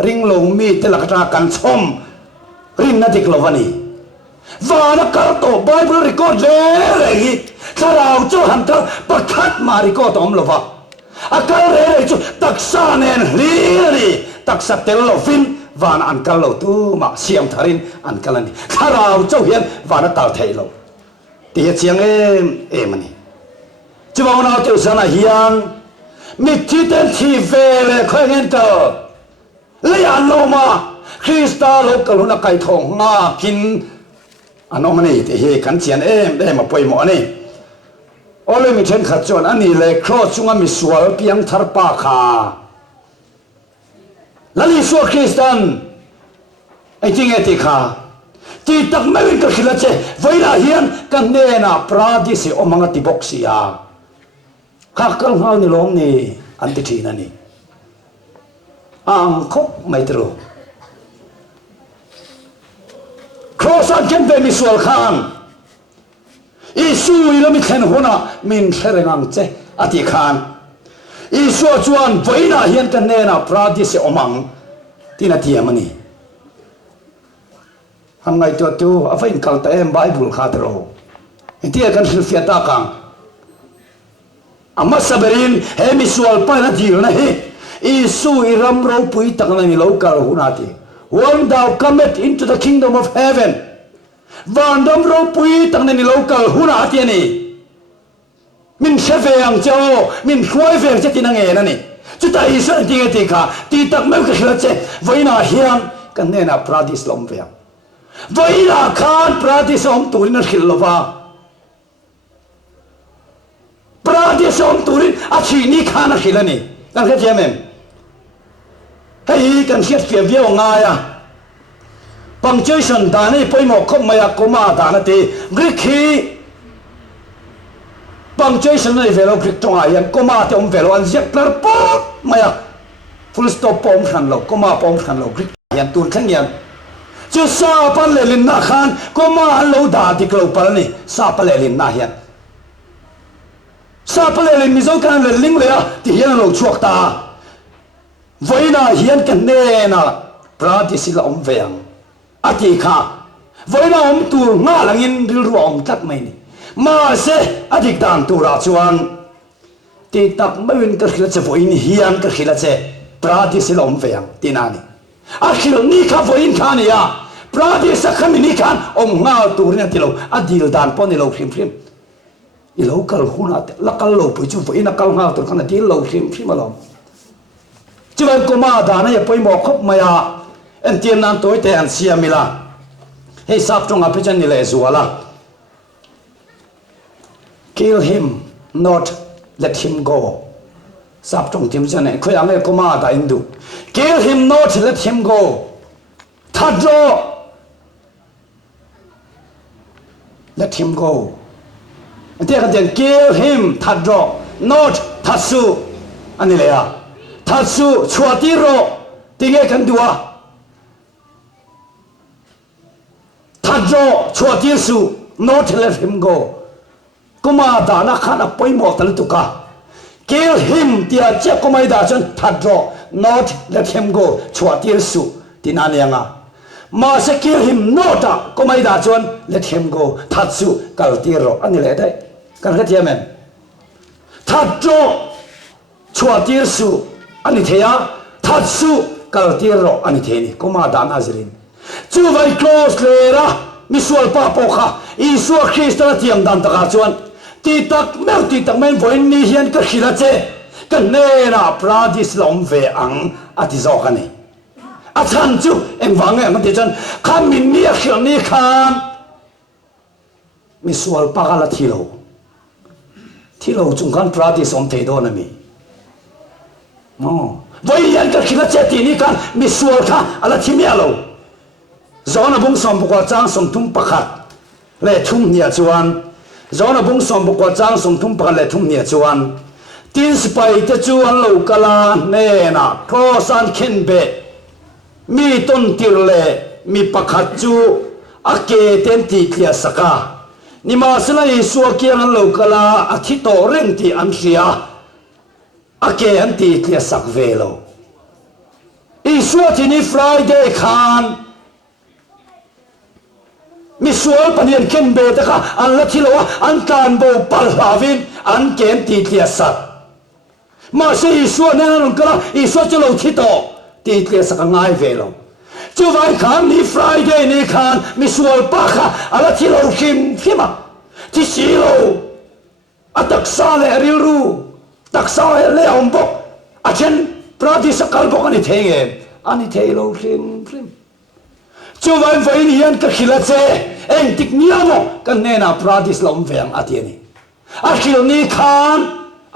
ring lo mi te lakata kan chom rin na dik lovani vana kal to Bible record le hi khala chu han ta pakhat ma record om lova akal re chu taksa nen hli taksa tel lo fin van an kal lo tu ma siam tharin an kalani kharau chau hian van tal thei lo ti chiang em ani chuwa na tu sana hian mi ti ten thi vele khoi hen to le an lo ma Krista lo kaluna kai thong nga kin anomani te he kan chian em ma poi mo ani ole mi chen khat chon ani le cross chunga mi sual piang thar pa kha lali so Kristan ai ting e ti kha ti tak mai ka khila che voina hian kan ne na pradi se omanga ti boxia kakal ngau ni lom ni anti thina ni ang khop mai tro cross an ken be mi sual khan isu ilami khen hona min kherengang che ati khan isu chuan voina hian kan ne na pradi se omang tina tiamani hangai to tu afain kalta em bible khatro intia kan fiata kang amma saberin hemi sual pa na dil na he isu iram ro pui takna ni local hunati when thou cometh into the kingdom of heaven vandam ro pui takna ni local hunati ni min sheveng cho min khoi veng che tinang e na ni chuta isu tinga ti kha ti tak me ka che voina hiam kan ne na pradis lom ve voina khan pradis om turin khilova pradis om turin achi ni khana khilani kan kha jamen hei kan khiat fia viau nga ya punctuation da nei poimo khop maya koma da na te grikhi punctuation nei velo grik tonga yan koma te om velo an zek lar po maya full stop pom khan lo koma pom khan lo grik yan tun khang yan chu sa pan le lin na khan koma lo da ti klo pal ni sa pa le lin na yan sa pa le lin mi zo kan le ling le ti hian lo chuak ta voina hian kan ne na prati sila om veang ati kha voina om tur nga langin ril ru om tak mai ni ma se adik dan tura chuan ti tak mawin ka khila che voin hian ka khila che prati sila om veang tinani akhil ni kha voin khan ya prati sa khami ni khan om nga turin ti lo adil dan pon ni lo phim phim i lo kal huna lakal lo pu chu voina kal nga tur khan ti lo phim phim lo chuan koma dana ya poimo khop maya en tiam nan toy te an siamila hei sap tong a pichan ni le zuala kill him not let him go sap tong tim chan e khoyang e koma da indu kill him not let him go thadro let him go ante kan den kill him thadro not thatsu anilea thatsu chuatiro tinge kan dua thadro chuatirsu not let him go kuma dana khana poimo tal tuka kill him tia che komai da chan thadro not let him go chuatirsu tinanianga ma se kill him not komai da chan let him go thatsu kaltiro anile dai kan khatiamen thadro chuatirsu ani theya thatsu kaltiro ani theni koma da nazirin chu vai close lera misual pa pokha isu krista tiam dan ta chuan ti tak men voin ni hian ka khila che kan ne na pradis lom ve ang ati zo kani a chan chu eng wang ang ti chan kham min ni khil ni khan misual pa kala thilo chung kan pradis om te do na mi voi yan ka khila che ti ni kan misual kha ala thimialo zona bung som bukwa chang som thum pakhat le thum nia chuan zona bung som bukwa chang som thum pakhat le thum nia chuan tin spai te chuan lo kala ne na khosan khin be mi ton tir le mi pakhat chu ake ten ti khia saka ni ma sala isu kian lo kala athi to reng ti an ria ake an ti khia sak velo isu ti ni friday khan misual panian ken be ta kha an la thilo an kan bo pal havin an ken ti tia sat ma se isu na non kala isu chalo thito ti tia sak ngai velo chu vai khan ni friday ni khan misual pa kha ala thilo khima ti silo atak sale riru tak sa le ombo achen prati sakal bo ani thenge ani thelo khim chu van vain hian ka khila che eng tik niamo kan ne na pradis lom veng atiani a khil ni khan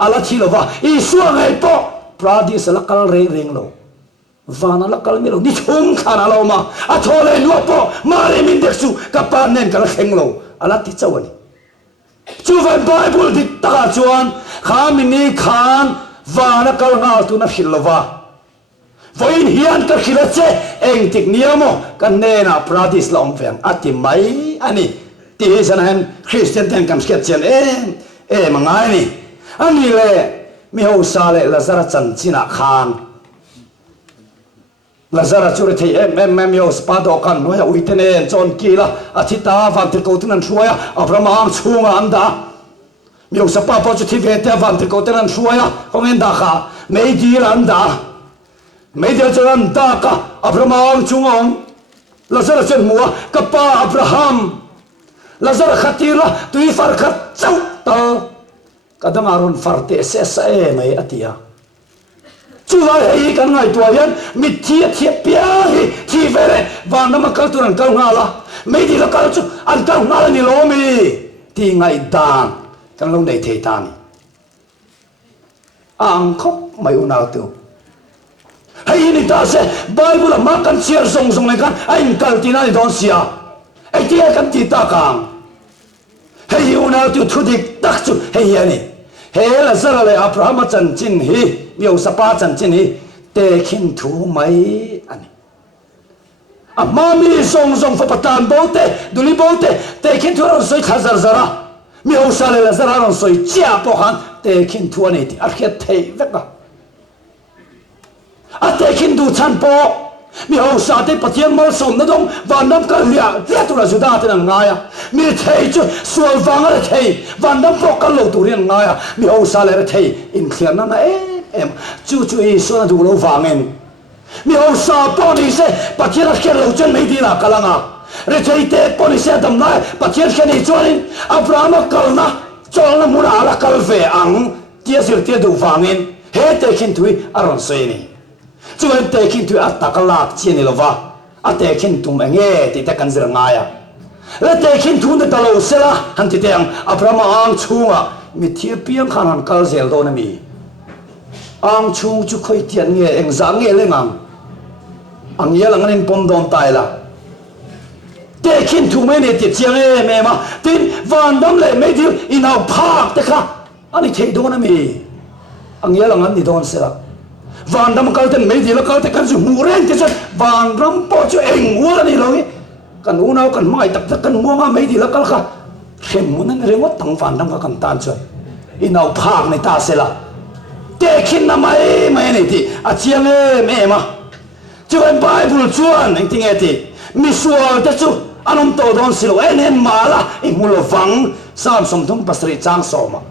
ala thilova isu ngai po pradis la kal reng lo vana la kal mi lo ni thum khana lo ma a thole lu po ma le min dek su ka pa nen kal kheng lo ala ti chawani chu vai bible dik ta chuan kha min ni khan vana kal nga tu na khil lova voin hian ka khila che eng tik niamo kan ne na pradis lom veng ati mai ani ti san han christian ten kam sket chen mangai ni ani le mi ho sa le lazara chan china khan lazara chure thei em yo spado kan noya uitene chon kila athita van tir ko tunan shuaya abraham chunga anda mi ho sapa po chu thi ve te van tir ko tunan shuaya kongen da kha mei di anda Media jalan taka Abraham cungong Lazarus chen mua kapa Abraham Lazarus khatira tui farkat chau ta kadang aron farte sesa mai atia chuwai hei kan ngai tuayan mithia thia pia hi thi vere vana makal turan kal ngala media la kal chu an kal ngala ni lomi ti ngai dan kan long dei thei ta ni ang khop mai unau tu hay ni ta se bible ma kan share song le kan ai kal tina ni don sia ai ti kan ti ta kang hay una tu thu dik tak chu hay ani he la zara le abraham chan chin hi miu sapa chan chin hi te khin thu mai ani amami song fa patan bote duli bote te khin thu ron soi khazar zara miu sa le la zara ron soi chia po han te khin thu ani ti arkhet thei veka ate kindu chan po mi ho sa te pathian mal som na dong van nam ka lia tu la juda te nga ya mi thei chu sual wang la thei van nam po ka lo tu rian nga ya mi ho sa le thei in khian na em chu e so na du lo wangen mi ho sa po ni se pathian a kher lo chen mai di la kalanga re thei te po ni se dam na pathian khani chuanin abraham kalna chol na muna ala kal ve ang tia sir tia du wangen he te khin thui aron sei ni chuan te khin tu atakalak chiani lova ate khin tum enge ti ta kanzir ngaya la te khin tu na talo sela han ti teng abraham ang chunga mi thia piang khan han kal zel do na mi ang chung chu khoi tian nge eng za nge lengang ang yel ang nen pom don tai la te khin tu me ne ti chiang e me ma tin van dam le me di inau phak te kha ani thei do na mi ang yel ang an ni don sela van dam kal ten mei di la kal te kan su muren te chan van ram po chu eng wala ni logi kan unau kan mai tak tak kan mo ma mei di la kal kha khem mun an rewat tang van dam ka kan tan chu inau phak nei ta sela te khin na mai nei ti a chiang e me ma chu en bible chuan eng ting e ti mi sual te chu anom to don silo en mala i mulo wang sam som thum pasri chang so ma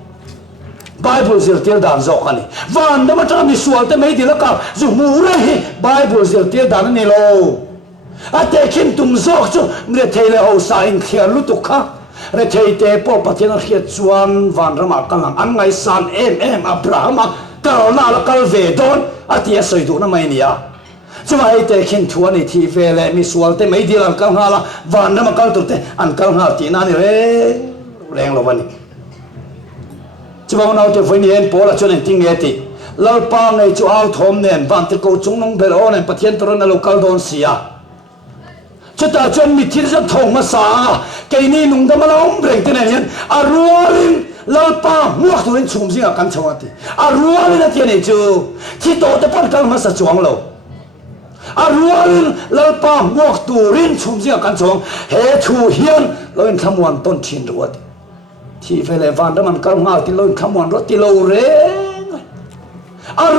Bible zil tir dan zo kani van da mata mi sual te mei dilaka zu mure hi Bible zil tir dan ni lo ate kin tum zok chu mre thele ho sa in khia lu tu kha re thei te po pathian khiat chuan van rama kalang an ngai san em abraham kal na la kal ve don atia soi du na mai nia chuma ai te kin thuan ni thi vele mi sual te mei dilan kal hala van rama kal tu te an kal ha ti na ni re reng lo wani chibang nau te foi ni en pola chon en ting eti lal pa ngai chu au thom nen van te ko chung nong bel on en pathian toron na local don sia chata chon mi thir ja thong ma sa ke ni nung da malom breng te nen arualin lal pa muak tu ren chum singa kan chawati arualin ati ne chu chi to te par kal ma sa chuang lo arualin lal pa muak tu ren chum singa kan chawang he thu hian lo en thamwan ton thin ruat thì phải là van đó mình cao ngạo thì lôi khăm mòn rót thì lâu rén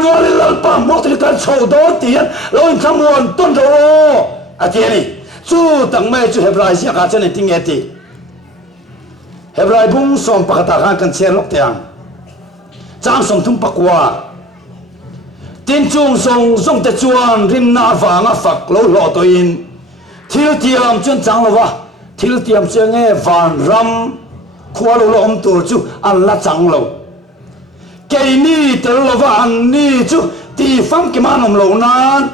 rồi là pa mốt thì cái sầu đó tiền lôi khăm mòn tuân rồi tiền này chú tặng mày chú Hebrai xia cả chân này tiếng nghe thì Hebrai bung som pakata kan chen lok tiang chang som thum pakwa tin chung song te chuan rim na wanga fak lo lo to in thil tiam chun chang lo wa thil tiam chenge van ram khua lo om tur chu an la chang lo cái ni tel lo va an ni chu ti phang ki manom lo nan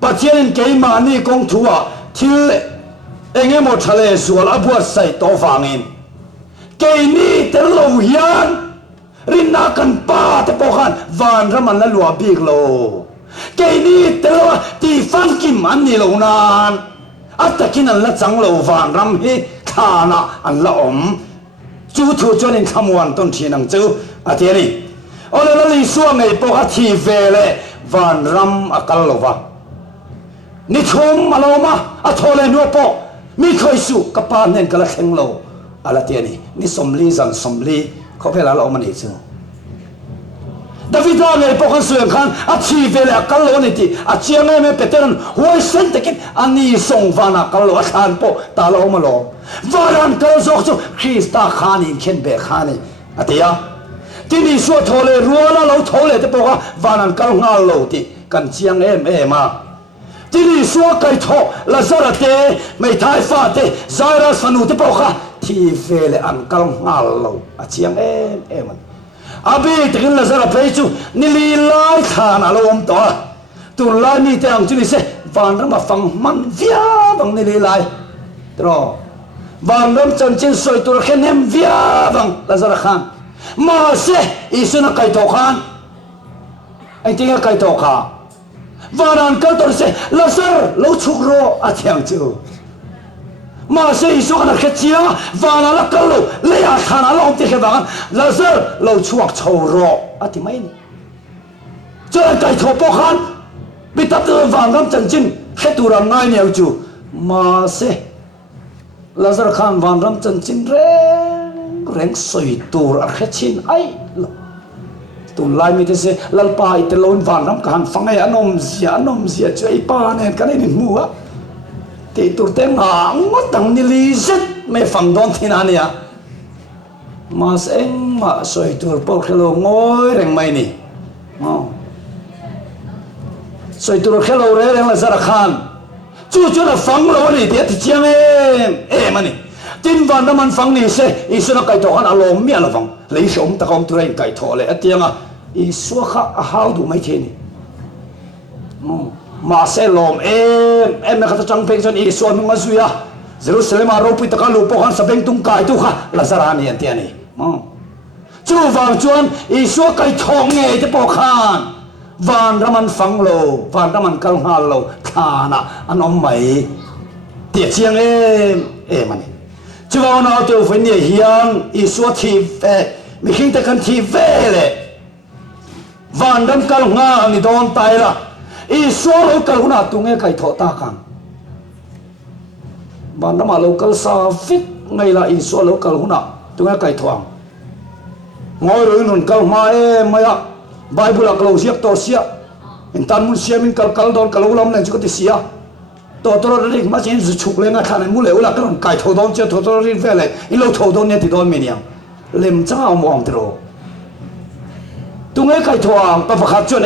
pathian cái ma ni kong thua thil enge mo thale sual abuat sai to fangin cái ni tel lo hian rin na kan pa te po khan van raman la lua big lo cái ni tel lo ti an ni lo nan atakin an la chang lo van ram hi thana an la om chu thu chon in khamwan ton thinang chu atiani ole la li suang nei po a thi ve le van ram akal lo wa ni thum maloma a thole no po mi khoi su kapa nen kala kheng lo ala tiani ni somli zan somli khopela lo mani chu David ne po kan suang khan a thi ve le akal lo ni ti a chiang me peteran hoi sen tekin ani song vana kal lo khan po ta lo ma lo varan kal zok chu Krista khani khen be khani atia tini suwa thole ruala lo thole te po ka vanan kal ngal lo ti kan chiang ma tini suwa kai tho lazara te mai thai fa te zaira sanu te po ka thi ve le an kal ngal lo a chiang man abi tekin lazara pe chu ni li lai thana lo om to tu lai ni te ang chu ni se van ram fang man via bang ni li lai tro van ram chan chin soi tur khenem via bang lazara khan mà sẽ isu na kai to khan anh tinga kai to kha varan kal tor se lazar lo chuk ro a thiang chu mà sẽ isu kana khachia vana la kal lo le ya thana lo ti kheban lazar lo chuak chho ro a ti mai ni cho kai to po khan bị tập từ vàng ram chân chin khe tu ram nai neu chu mà sẽ lazar khan van ram chân chin reng soi tur archin ai tu lai mi te se lalpa ite lon van ram kan fangai anom zia chei pa ne kan ni mua te tur te nga ngot tang ni li zet me fang don thin ania mas eng ma soi tur po khelo ngoi reng mai ni soi tur khelo re reng la zara khan chu na fang lo ni te ti chiang em mani tin van da man phang ni se isu na kai to han alom mi alavang lei shom ta kom turai kai tho le atianga isu kha a how du mai theni ma se lom em kha ta chang pek jon isu nu ma zuya jerusalem a ro pi ta ka lu po han sabeng tung kai tu kha lazara ni atiani chu wang chuan isu kai thong nge te po khan van da man phang lo van da man kal ngal lo thana anom mai tie chiang em ani chúa nào tiêu phải nhảy hiang Isu thi về mình khi ta cần thi về lệ van đâm cả ngà ni đón tay là Isu lâu cả na tung nghe cái thọ ta càng van đâm mà lâu cả sa fit ngay là Isu lâu cả na tung nghe cái thoáng ngồi rồi nôn cả mai mày à Bible là lâu siết to siết mình tan muốn siết mình cả đón cả lâu lắm này chỉ có thể siết to ri ma chen zu chuk le na khan mu le ula kan kai tho don che tho ri ve le I lo tho don ne ti don me niang lem cha om om tro tu nge kai thoang pa khat chon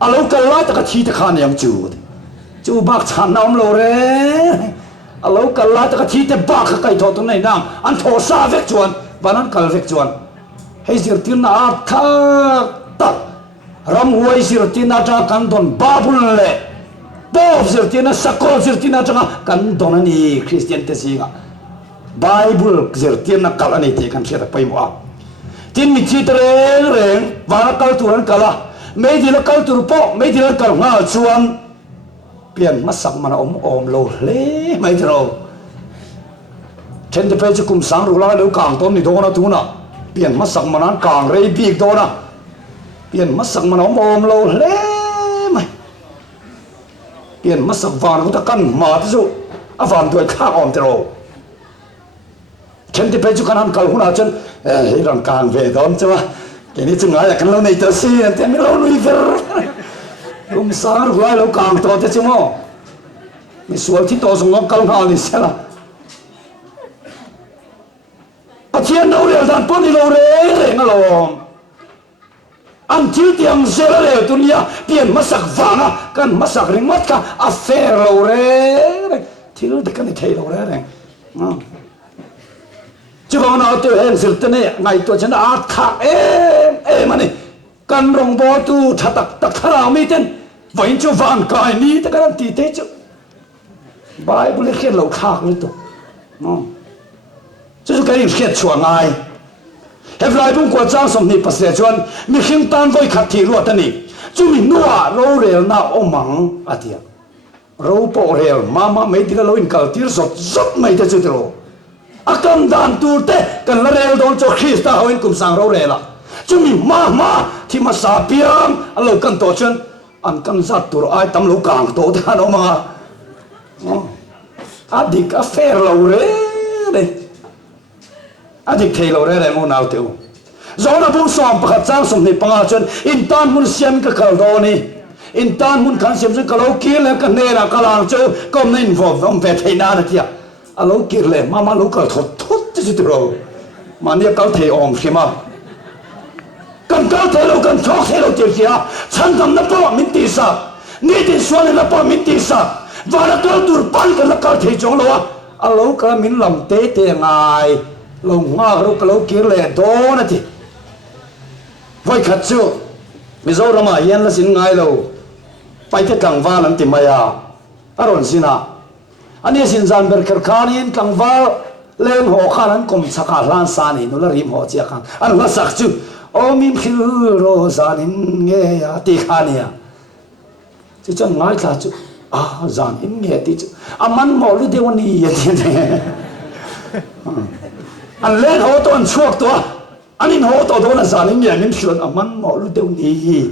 a lo kal la ta ka thi ta khan yang chu bak chan nam lo re a lo kal la ta ka thi te bak ka kai tho tu nei nam an tho sa vek chuan banan kal vek chuan hei zir tin na tha ta ram huai zir tin na ta kan don babul le Bob zertina sakol zertina changa kan donani Christian te singa Bible zertina kalani te kan kheta paimwa tin mi chi reng wala kal turan kala me di la kal tur po me di la kal nga chuan pian masak mana om lo le mai tro chen te pe chu kum sang ru la lo kang ton ni dona tu na pian masak mana kang rei bik dona pian masak mana om lo le Yên mất sắc vàng của ta căn mà thế dụ à vàng tuổi khác om thế rồi chân thì phải chú khăn ăn cầu hôm nào chân ấy rằng càng về đón chứ cái này chừng ai là căn lâu này tớ xí thế mới lâu nuôi về cũng sáng rồi lâu càng to thế chứ mà mình xuống thì to xuống nó cao nào thì sẽ là à thiên đâu đều dàn bớt đi lâu đấy nó lo anh thiếu tiền xe là đều tuân ya tiền mất sắc vàng à cần mất sắc ring mất cả affair lâu đấy thiếu thì cái này thấy lâu đấy này chứ còn nào tôi hẹn sự thế này ngày tôi chân đã thạc em mà này cần rong bò tu thà tắc thà mi tên vậy cho vàng cái ní tất cả tí thế chứ Bible khen lâu khác nữa tôi chứ cái này khen chuộng ai hẹp lại bung qua trang sòng nị pasle chuan mi khinh tan voi khát thì ruột tani chu mi nuwa ro rel na omang atia ro po rel mama mai tira lo in kaltir zot mai te chutro akam dan tur te kan la rel don cho Krista hoin kum sang ro rela chumi mama thi ma sa piam alo kan to chen an kan zat tur ai tam lo kang to ta no ma adik affair lo re adik thei lo re mo nau teu zona bung som pakhat chang som ni panga chen in tan mun siam ka kal do ni in tan mun kan siam ka lo ki le ka ne ra ka lang chu kom nin vo vom ve thei na na tia alo ki le mama lo ka thot chi tro mania kal thei om khima kan kal thei lo kan thok thei lo tir tia chan dam na po min ti sa ni ti suan na po min ti sa vana kal tur pan ka la kal thei chong lo alo ka min lam te ngai lo nga ro ka lo ki le do na ti voi khát chu mi zo rama hian la sin ngai lo pai te tlang wa lam ti maya aron sina ani sin zan ber kher khan in tlang wa len ho khan an kom chaka lan sa ni no la rim ho chia khan an la sak chu o min khil ro zan in nge ya ti khania chu chang ngai tha chu zan in nge ti chu aman mo lu de wani ya ti ne an len ho to an chuak to anin ho to do na zanin ya min shun aman mo lu deu ni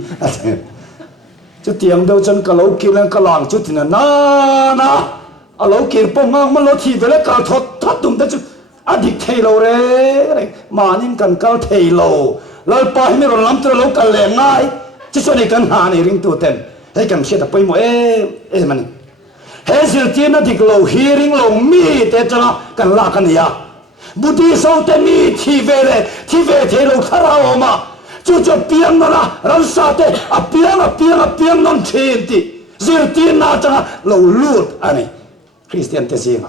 chu tiang deu chan ka lo ki lan ka lang chu tin na a lo ki po ngang ma lo thi vele ka thot tum ta chu adik thei lo re manin kan kal thei lo lal pa hi mi ro lam tra lo ka le ngai chu so ni kan ha ni ring tu ten hei kan khia ta poi mo man he sil ti na dik lo hearing lo mi te chana kan la kan ya Budi sau te mi thi ve the lo khara oma chu piang na ram sa te a piang non thin ti zir ti na changa lo lut ani Christian te singa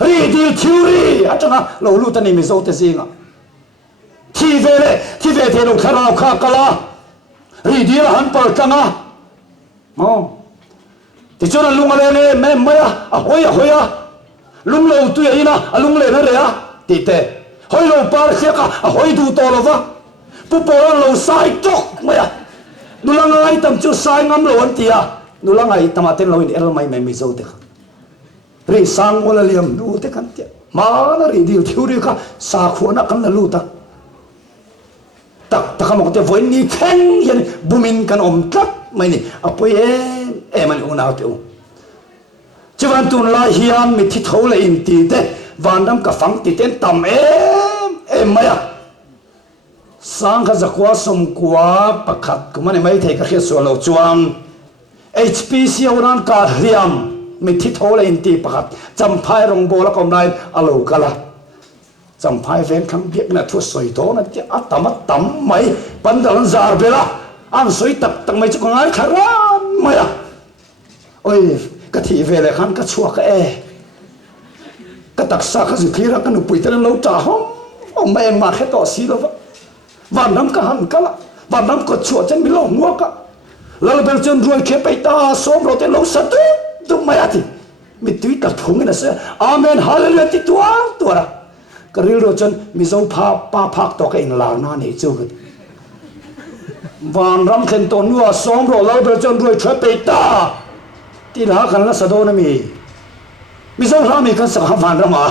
ri di theory a changa lo lut ani mi zo te singa thi ve the lo khara kha kala ri di han par changa mo ti chona lunga le me maya a hoya lung lo tu ina alung le na re a ti te hoi lo par khe ka hoi du to lo va pu po lo sai tok maya nulang ai tam chu sai ngam lo an tia nulang ai tamaten lo in el mai me mi zo te ri sang wala liam lu te kan tia ma na ri dil theory ka sa khona kan la lu tak ka mo te voi ni khen yen bumin kan om tlap mai ni apoi man una te Chivan tun la hian mi thi thole in ti te vandam ka fang ti ten tam em maya sang kha zakwa som kwa pakhat kumani mai thei ka khe so lo chuang HPC oran ka hliam mi thi thole in ti pakhat champhai rong bola kom nai alo kala champhai ven kham biak na thu soi to na ti tam mai pandal zar bela an soi tak mai chu ngai kharan maya oi ka thi ve le khan ka chua ka ka tak sa kha zi thira ka nu pui tan lo ta hom ma eng ma khe to si lo van nam ka han kala van nam ko chua chen mi lo ngwa ka lal bel chen ruai khe pai ta som ro te lo sa tu ma ya ti mi tui ta thung na se amen hallelujah ti tua ra ka ril ro chen mi zo pa phak to ka in la na ni chu van ram khen to nuwa som ro lal bel chen ruai khe pai ta ti la kan la sa do na mi zo ra mi kan sa van ra ma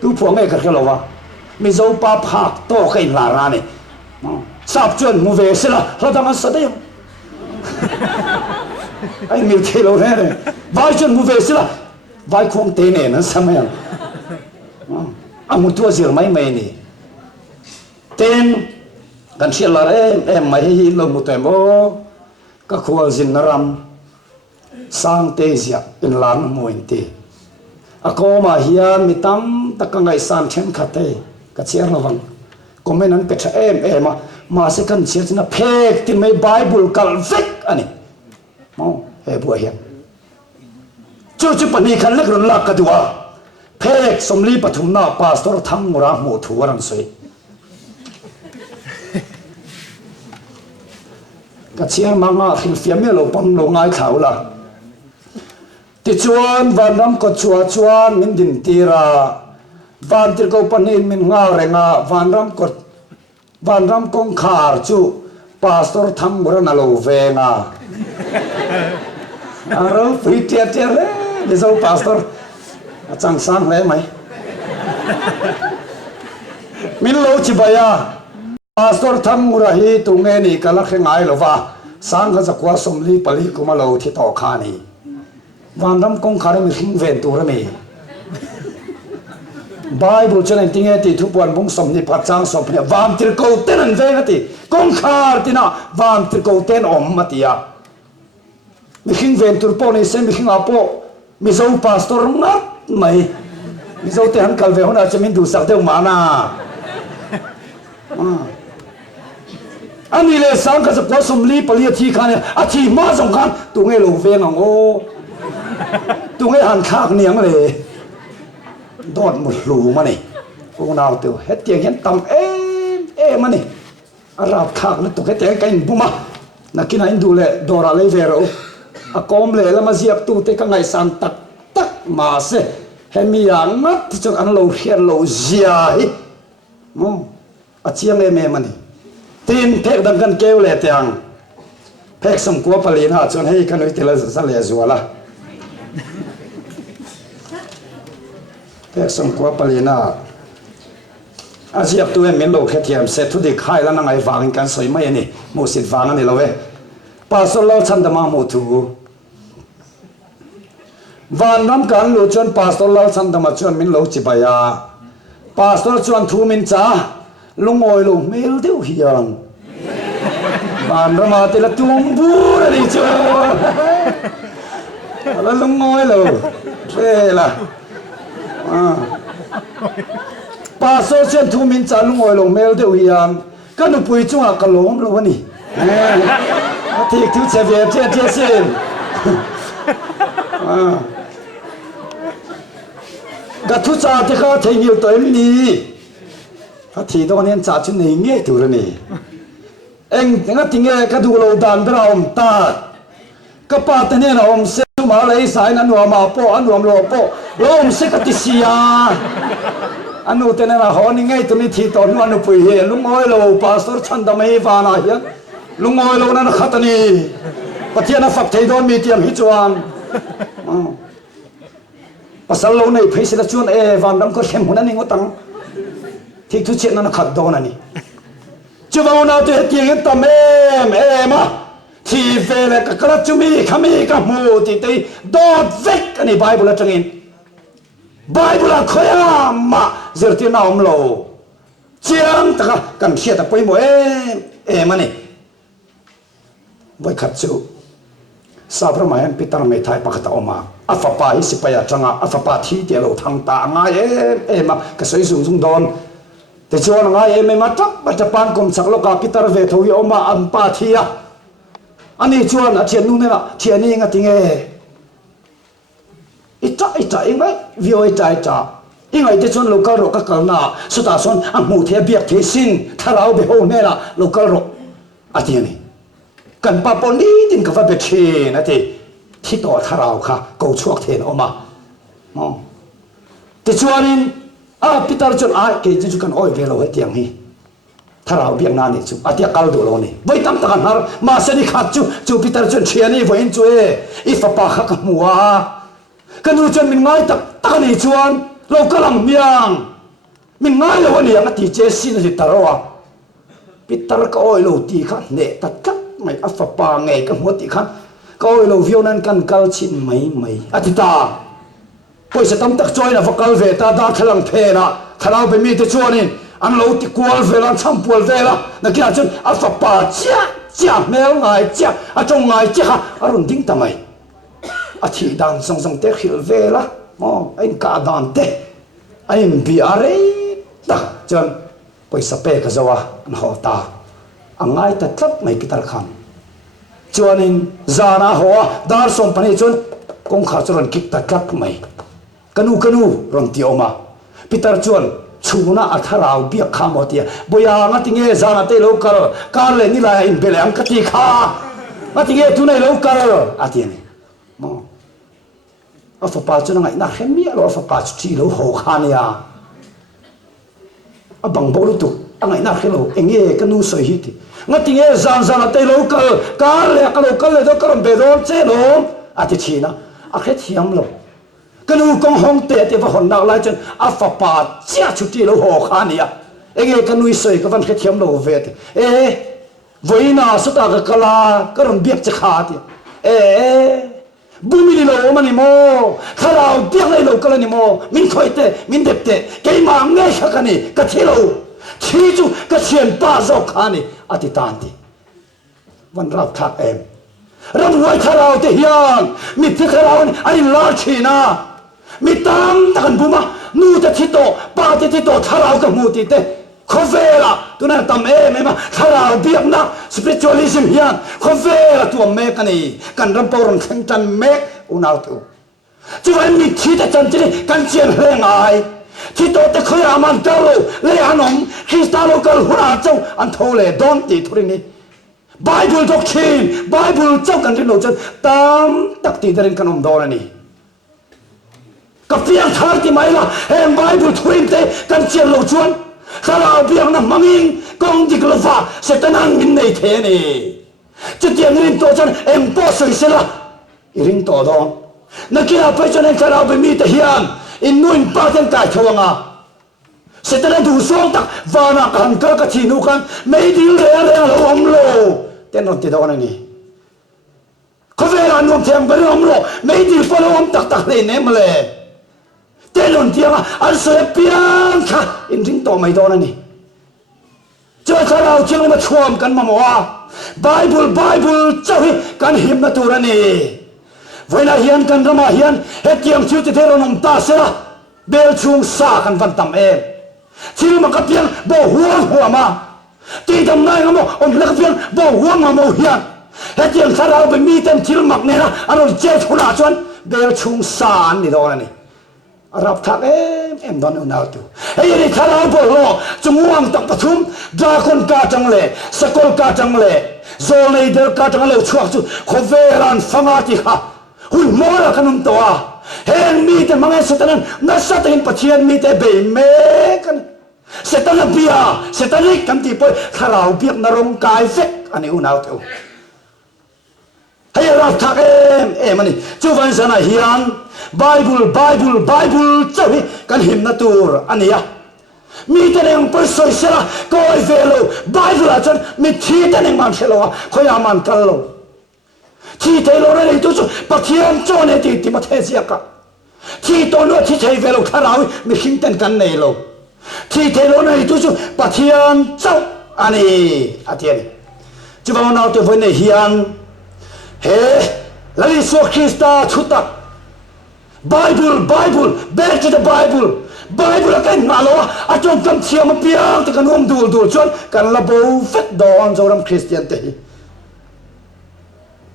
tu pho ngai ka lo wa mi zo pa phak to ka in la ra ni sap chuan mu ve se la ra da ma sa de ai mi the lo re vai chuan mu ve se la vai khom te ne na sa mai a mu tu zir mai ni ten kan sia la em mai hi lo mu te mo ka khwal zin na ram sang te zia in lan mo in te akoma hian mitam takangai san then khate ka chiar lawang komen an pecha em ma se kan chiar china phek tin mai bible kal vek ani mo he bu hian chu pani khan lek ron la ka duwa phek somli pathum na pastor tham mura mu thu waran soi ka chiar manga khil fiam lo pon lo ngai thau la ti chuan van ram ko chua chuan min din tira van tir ko panin min nga renga van ram kong khar chu pastor tham mura na lo venga aro pui tia tia le đi dâu pastor chẳng sang lẽ mày min lo chi baya pastor tham mura hi tu nge ni kala khe ngai lo wa sang ga zakwa somli pali kuma lo thi to kha ni van ram kong khare mi khing ven tu ra mi Bible cho nên tiếng thì thu buồn bung sầm ni phát trang sầm ni vam tir câu tên anh về ti kong khar ti na vam tir câu tên om mà ti à mi khing ven tur po ni sem mi khing apo mi zo pastor ngat mai mi zo te han kal ve hona chamin du sak deu ma na anh le sang ka zakwa somli pali thi khan a thi ma jong khan tu nge lo ve ngong o tu nge han khak niang le đốt một lù mà này cô nào từ hết tiền hiện tầm em mà này rạp khạc nó tụi hết tiền cái bùm mà là khi nào anh đủ lệ đồ ra lấy về rồi à com lệ là mà diệp tu tới các ngày san tắc tắc mà sẽ hem mi ăn mắt thì cho ăn lâu khen lâu dài à chiang em mà này tin phép đang cần kêu lệ tiền phép sum của Palin ha cho hay cái nói tiền là sao lệ rùa là sông qua Palina Asia tu em men lo khetiam se thu de khai la na ngai wang kan soi mai ni mo sit wang ani lo we pastor lo chan da ma mo thu van ram kan lo chon pastor lo chan da ma chon min lo chi ba ya pastor chon thu min cha lungoi lo mel deu hian van ram ma te la tum bu ra ni cho la lungoi lo re la pastor chen thu min cha lung oi lo mel deu hiam kan nu pui chunga kalom lo ni thik thu che ve che sin ga thu cha te kha thei nhiều tới ni ha thi do nen cha chu nei nge tu ra ni eng nga tinge ka du lo dan bra om ta ka pa te ne na om se mà lấy sai nó nuông mà po anh nuông lo po lom sẽ cái gì à anh nuông tên là họ nên ngay tụi mình thi toán anh nuông bùi hiền lúc ngồi lâu pastor chân đam mê vào này hiền lúc ngồi lâu nó khát ni bắt thiên nó phật thầy đón mi tiệm hít chuan pasal lâu này phải sẽ là chuan van đam có xem hồn anh ngó tăng thì thứ chuyện nó khát đón này chưa vào nào thì hết tiền tầm em á thì về là các cái chúng mi kami các mù thì tây đốt vết cái này Bible là trăng in Bible là khơi mà giờ thì nào ông lô chiang ta cần xe ta quay mỗi em này với khát chú sao phải mà anh Peter mấy thái bạc ta oma afapa hi sipaya changa afapa thi tiền lô thằng ta ngay em mà cái sấy dùng đòn thì cho nó ngay em mà chắc bắt Japan cùng sắc lô cả Peter về thôi oma ampa thi à anh ấy chuan à chuyện nu này là chuyện này nghe tiếng ít cha anh ấy video ít cha anh ấy thì chuan local rồi các cái nào số ta chuan anh mua theo việc thế xin thà lão bị hôn này là local rồi à tiếng này cần pa poli tin cái phải bị chê na thì tổ thà lão kha câu chuộc thế nó mà thì chuan in Peter chuan cái chú cần oi về lâu hết tiếng hi thà lão việc nào này chú tiệc cao đủ lâu này với tâm ta cần mà sẽ đi khát chú Peter chuan chuyện này với anh chú ít phải pa khắc mua cái nu chuan mình ngay ta này chuan lâu cái lòng miang mình ngay lâu này anh thì chế xin thì ta rồi Peter cái oi lâu tí khát nè ta cắt mày phải pa ngày cái mua tí khát cái oi lâu viêu nan cần cao chín mấy thì ta bây giờ tâm tắc chơi là phải cao về ta đã thay lòng phê là thà lão bị mi thì chuan in anh lâu thì quál về là chăm quál về là nó kia chân phải pa chia mèo ngài chia trong ngài chia ha run tính tao mày thì đàn song tết hiểu về là anh cả đàn tết anh bị ấy ta chân bây giờ pe cái gì anh họ ta anh ngay ta chấp mày cái khăn cho nên ra na họ dar som pani chân công khá cho anh kích ta chấp mày canu rồi tiêu mà Peter chuan chuna atharau biak kha motia boya ngati nge zana te local kar le ni la in bele ang kati kha ngati nge tu nei local atiani mo afa pa chuna ngai na hemi lo afa pa chi lo ho khania abang bolu tu angai na khelo enge kanu so hiti ngati nge zan te local kar le ka local le do karam be don che lo อาทิชีนะอาเคทียมโลกันอูกงห้องเตะที่ว่าหนนักไล่จนอาฟปาเจ้าชุดที่เราหอกขานี่เองกันอุยสวยก็วันเคทียมโลเวทวันน่ะสุดท้ายก็ลาก็รำเบียกจะขาดบุมิลิโลมันนี่โมข้าเราเบียกเลยโลก็เลยนี่โมมินคอยเตะมินเด็บเตะแกมาเงยขักันนี่ก็เทโลชี้จูก็เชียนป้าเจ้าขานี่อธิตานที่วันรับทักรำไว้ข้าเราเตียงมิที่ข้าเราอันนี้ลาชีนะมิตามตะกันบุมานูจะทิโตป้าจะทิโตข้าเรากับมูติเตคอเฟล่ะตัวนั้นตามไม่มาข้าเราเบียกนะสปิริตวอลิซึมยันคอเฟล่ะตัวเมกันนี่กันรำปอร์นแข่งจันเมกอุณาตัวจะวันมิที่แต่จันจีกันเชียนเร่งไอที่โตแต่ขยามันเกลูเลี้ยนมคริสตัลกัลหัวเจ้าอันโทเลดอนตีทุรินีBible doctrine Bible เจ้ากันที่เราจะตามตักตีเดินกันอมดอนนี่กับเพียงทางที่ไม่ละเอ็ม Bible ทุรินเตกันเชียนเราชวนข้าเราเพียงนั้นมังอิงกองดิกลฟ้าเสตนังมินในเทนี่จะเตียงรินตัวฉันเอ็มพอสวยเสียละรินตัวดอนนักกีฬาไปจนเอ็มข้าเราไปมีแต่เฮียนอินนู่นป้าเต็มกายทวงอ่ะเสร็จแล้วดูส่งตักวานักหันกระทินุกันไม่ดีเลยอะไรเราอมโลเต้นรำติดเอาหนิเขาเวลานวมเทียมไปอมโลไม่ดีพอเราอมตักเลยเนี่ยมาเลยเต้นรำเทียมอันเสียเปียงค่ะอินทิ้งต่อไม่โดนนี่เจอข้าเราเชื่อมาชวมกันมาว่าไบเบิลเจ้ากันหิมนาตัวนี่เวลาเฮียนกันรำมาเฮียนเฮตียมชิวติเทโรนมตาเสียเบลชุงสากันวันตำที่มันก็เพียงบ่หัวมาที่ทำนายก็บอกอมเล็กเพียงบ่หัวมาโมเฮียนเฮตียมสารเอาไปมีเต็มที่มักเนี่ยนะอันนั้นเจ้าทุนอาชวนเบลชุงสานนี่ตอนนี้รับทักโดนเอาตัวเฮ้ยนี่สารเอาบ่รอจงวางตักปฐุมดราคนกาจังเลยสกลกาจังเลยโซเลเดอร์กาจังเลยช่วงจุดขเวรันฟังอาทิฮะหุ่นมอละขนมตัวเห็นมีแต่มังเอสตันนัสตันปัจเจียนมีแต่เบย์เมกันสตันเบียสตันเล็กกันที่ไปข้าเราเบียกนรงกายเฟกอันนี้อุณาตัวให้เราทักมันนี่จูวันสนาเฮียนไบเบิลเจ้ากันหิมนาตูร์อันนี้มีแต่เรื่องไปสวยเสียก็ไอเวโลไบเบิลอาจารย์มีที่แต่เรื่องมันเชลวะขยามันกันโลที่เทโลนั่นเองทุกสิ่งปะเทียนโจเนติที่มาเทเสียกันที่ตัวนู้นที่เทเวโลข้าเราไม่หิมเต็นกันเนโลที่เทโลนั่นเองทุกสิ่งปะเทียนเจ้าอันนี้อาเทียนจะว่าเราตัววันนี้เฮียนเฮ้แล้วลิสวคริสต์ชุดตักBible back to the Bible kan ngalo atong kam sia mapiang te kan dul chon kan labo fet don zoram Christian te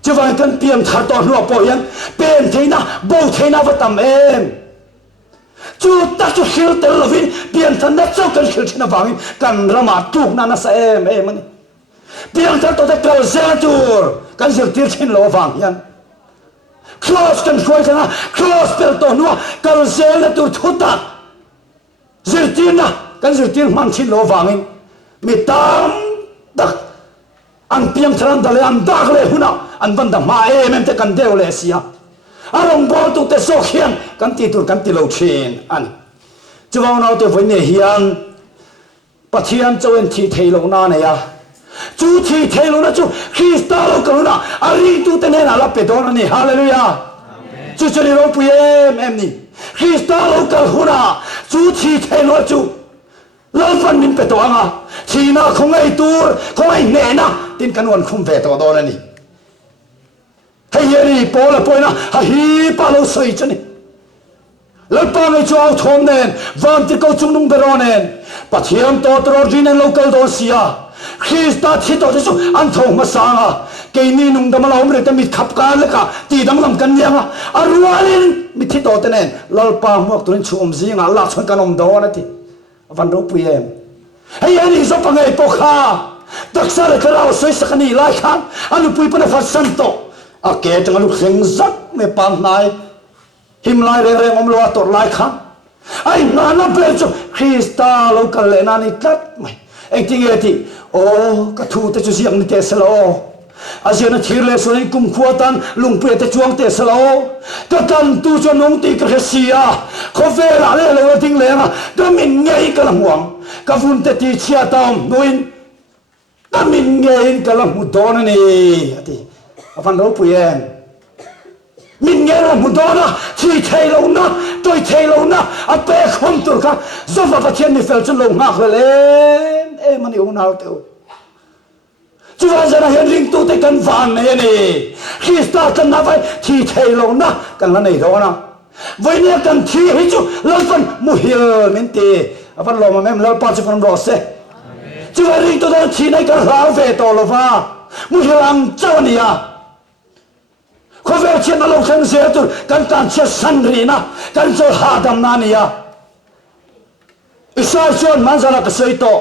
chuan kan piam thar to hlo po yan pen theina bo theina vatam chu ta chu hil tel lovin piam than na chau kan hil thina wangin kan rama tuk na na sa ani piam thar to te kal zatur kan zil tir thin lo wang yan close kan khoi kana close pel to nuwa kal zel na tur thuta zirtin na kan zirtin man thin lo wangin mi tam dak an piam thran dale an dak le huna an banda ma em te kan deu le sia arong bol tu te so khian kan ti tur kan ti lo thin an chuwa na te voi ne hian pathian choen thi theilo na ne ya chú thi theo nó chú Christa lo cầu na ari tu tên là lấp bê đón này hallelujah chú cho đi lo bùi em nè Christa lo cầu na chú thi theo nó chú lo phân mình bê đón à thì na không ai tu không ai nè na tin căn 원không về đón đó này hay gì bỏ là bỏ na hi ba lo soi chân nàyแล้วป้าไม่ช่วยเอาทนเนนวันที่เขาจุ่มนุ่งเบรอนเนนปัจเจียมตัวตรอจีนโลกาลโดเซียคริสต์ที่ตัวที่สุดอันทงมาสร้างเกนี่นุ่งดำมาเราไม่ได้แต่มีขับการเลยค่ะตีดำลำกันยังอารวาลินมีที่ตัวเนนแล้วป้าหมวกตัวนี้ชุ่มซีงหลักชนกันอมดอนะที่วันรู้ปุยเอ็มเฮ้ยนี่สปังไงปกhaดักษาเลยเราสวยสักนี่ไล่ขันอันนี้ปุยปนฟัดสันโตอาเกจังลูกเสียงซักไม่ปานไหนหิมไล่เร่งอมลัวตัวไล่ขันไอ้งานนั้นเป็นจุคริสต์เรากันเลยนั่นนี่กัดไหมเอ็งจริงเอติโอ้กระทูแต่จุเสียงนี่เตสโล asian thirle soi kum khuatan lungpe te chuang te salo ka kan tu cho nong ti ka sia khovela le lo ting le na ka min ngei ka lamwang ka vun te ti chia tam noin ka min ngei ka lam don ni ati avan lo puyen min ngei la mudona thi thei lo na toi thei lo na a pe khom tur ka zova pa chen ni fel chen lo ngak le e mani unal te Chúa ra hiện linh tu te kan van này nè Christa kan na vai thi thei lo na kan la nei do na với nia kan thi hi chu lal pan mu hil men te apan lo ma mem lal pa chu pan ro se Chúa linh tu da thi nei kan rao ve to lo va mu hilang chaw ni ya ko ve chen na lo khan se tu kan tan che san ri na kan cho ha dam na ni ya Isai chuan man zana ka sei to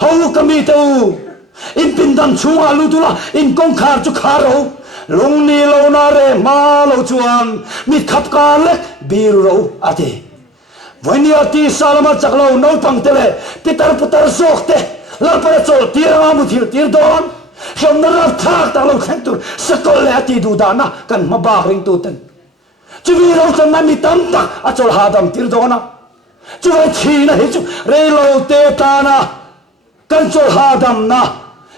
hau ka mi tu in pindan chunga lutula in kong khar chu kharo lung ni lo na re ma lo chuan mi khap ka lek bir ro ati voinia ti salama chaklo no pang tele pitar putar sok te la pa chol tira mu thil tir don som na ra thak ta lo khen tur sakol le ati du da na kan ma ba ring tu ten chu vi ro chan na mi tam tak a chol ha dam tir do na chu vai chi na hi chu re lo te ta na kan chol ha dam na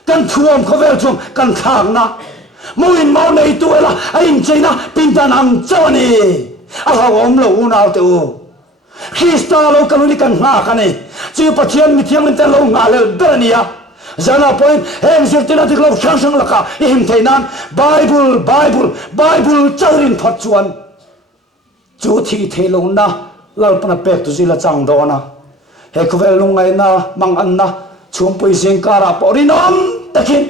kan thuam khovel chung kan khang na muin mau nei tu la ain china pintan ang chawani a hawom lo unal te u Christa lo kanuni kan nga kani chi pathian mi thiang len te lo nga le berania zana point hem sirtina dik lo sang sang laka him theinan bible chawrin phat chuan chu thi thelo na lal pana pek tu zila chang do na he khovel lungai na mang an na chum pui sing kara porinom takin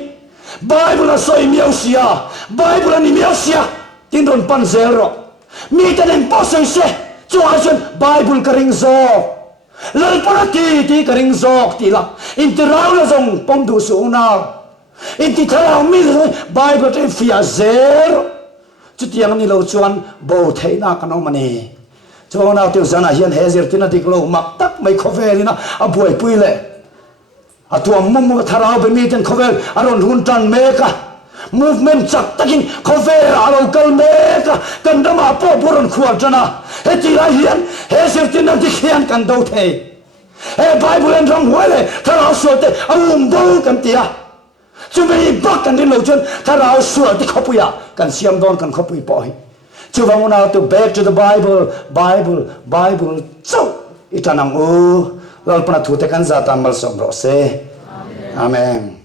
Bible soi miausia Bible ni miausia tin ron pan zero mi tanen posai se chuan Bible karing zo lal para ti karing zo ti la intirau la zong pom du su na inti tharau mi Bible te fia zero chu tiang ni lo chuan bo theina kanau mani chuan na tiu zana hian hezir tina diklo mak tak mai khovelina a buai pui le atua mumu tharau be mi ten khovel aron hun tan meka movement chak takin khovel alo kal meka kan dama po buron khuar chana heti la hian he sirtin na dikhian kan do the he bible en rong huale tharau sote do kan tia chumi bak kan din lo chen tharau sual ti khopuya kan siam don kan khopui po hi chuwanguna to back to the bible so itanang lal pana thute kan zata mal som ro se amen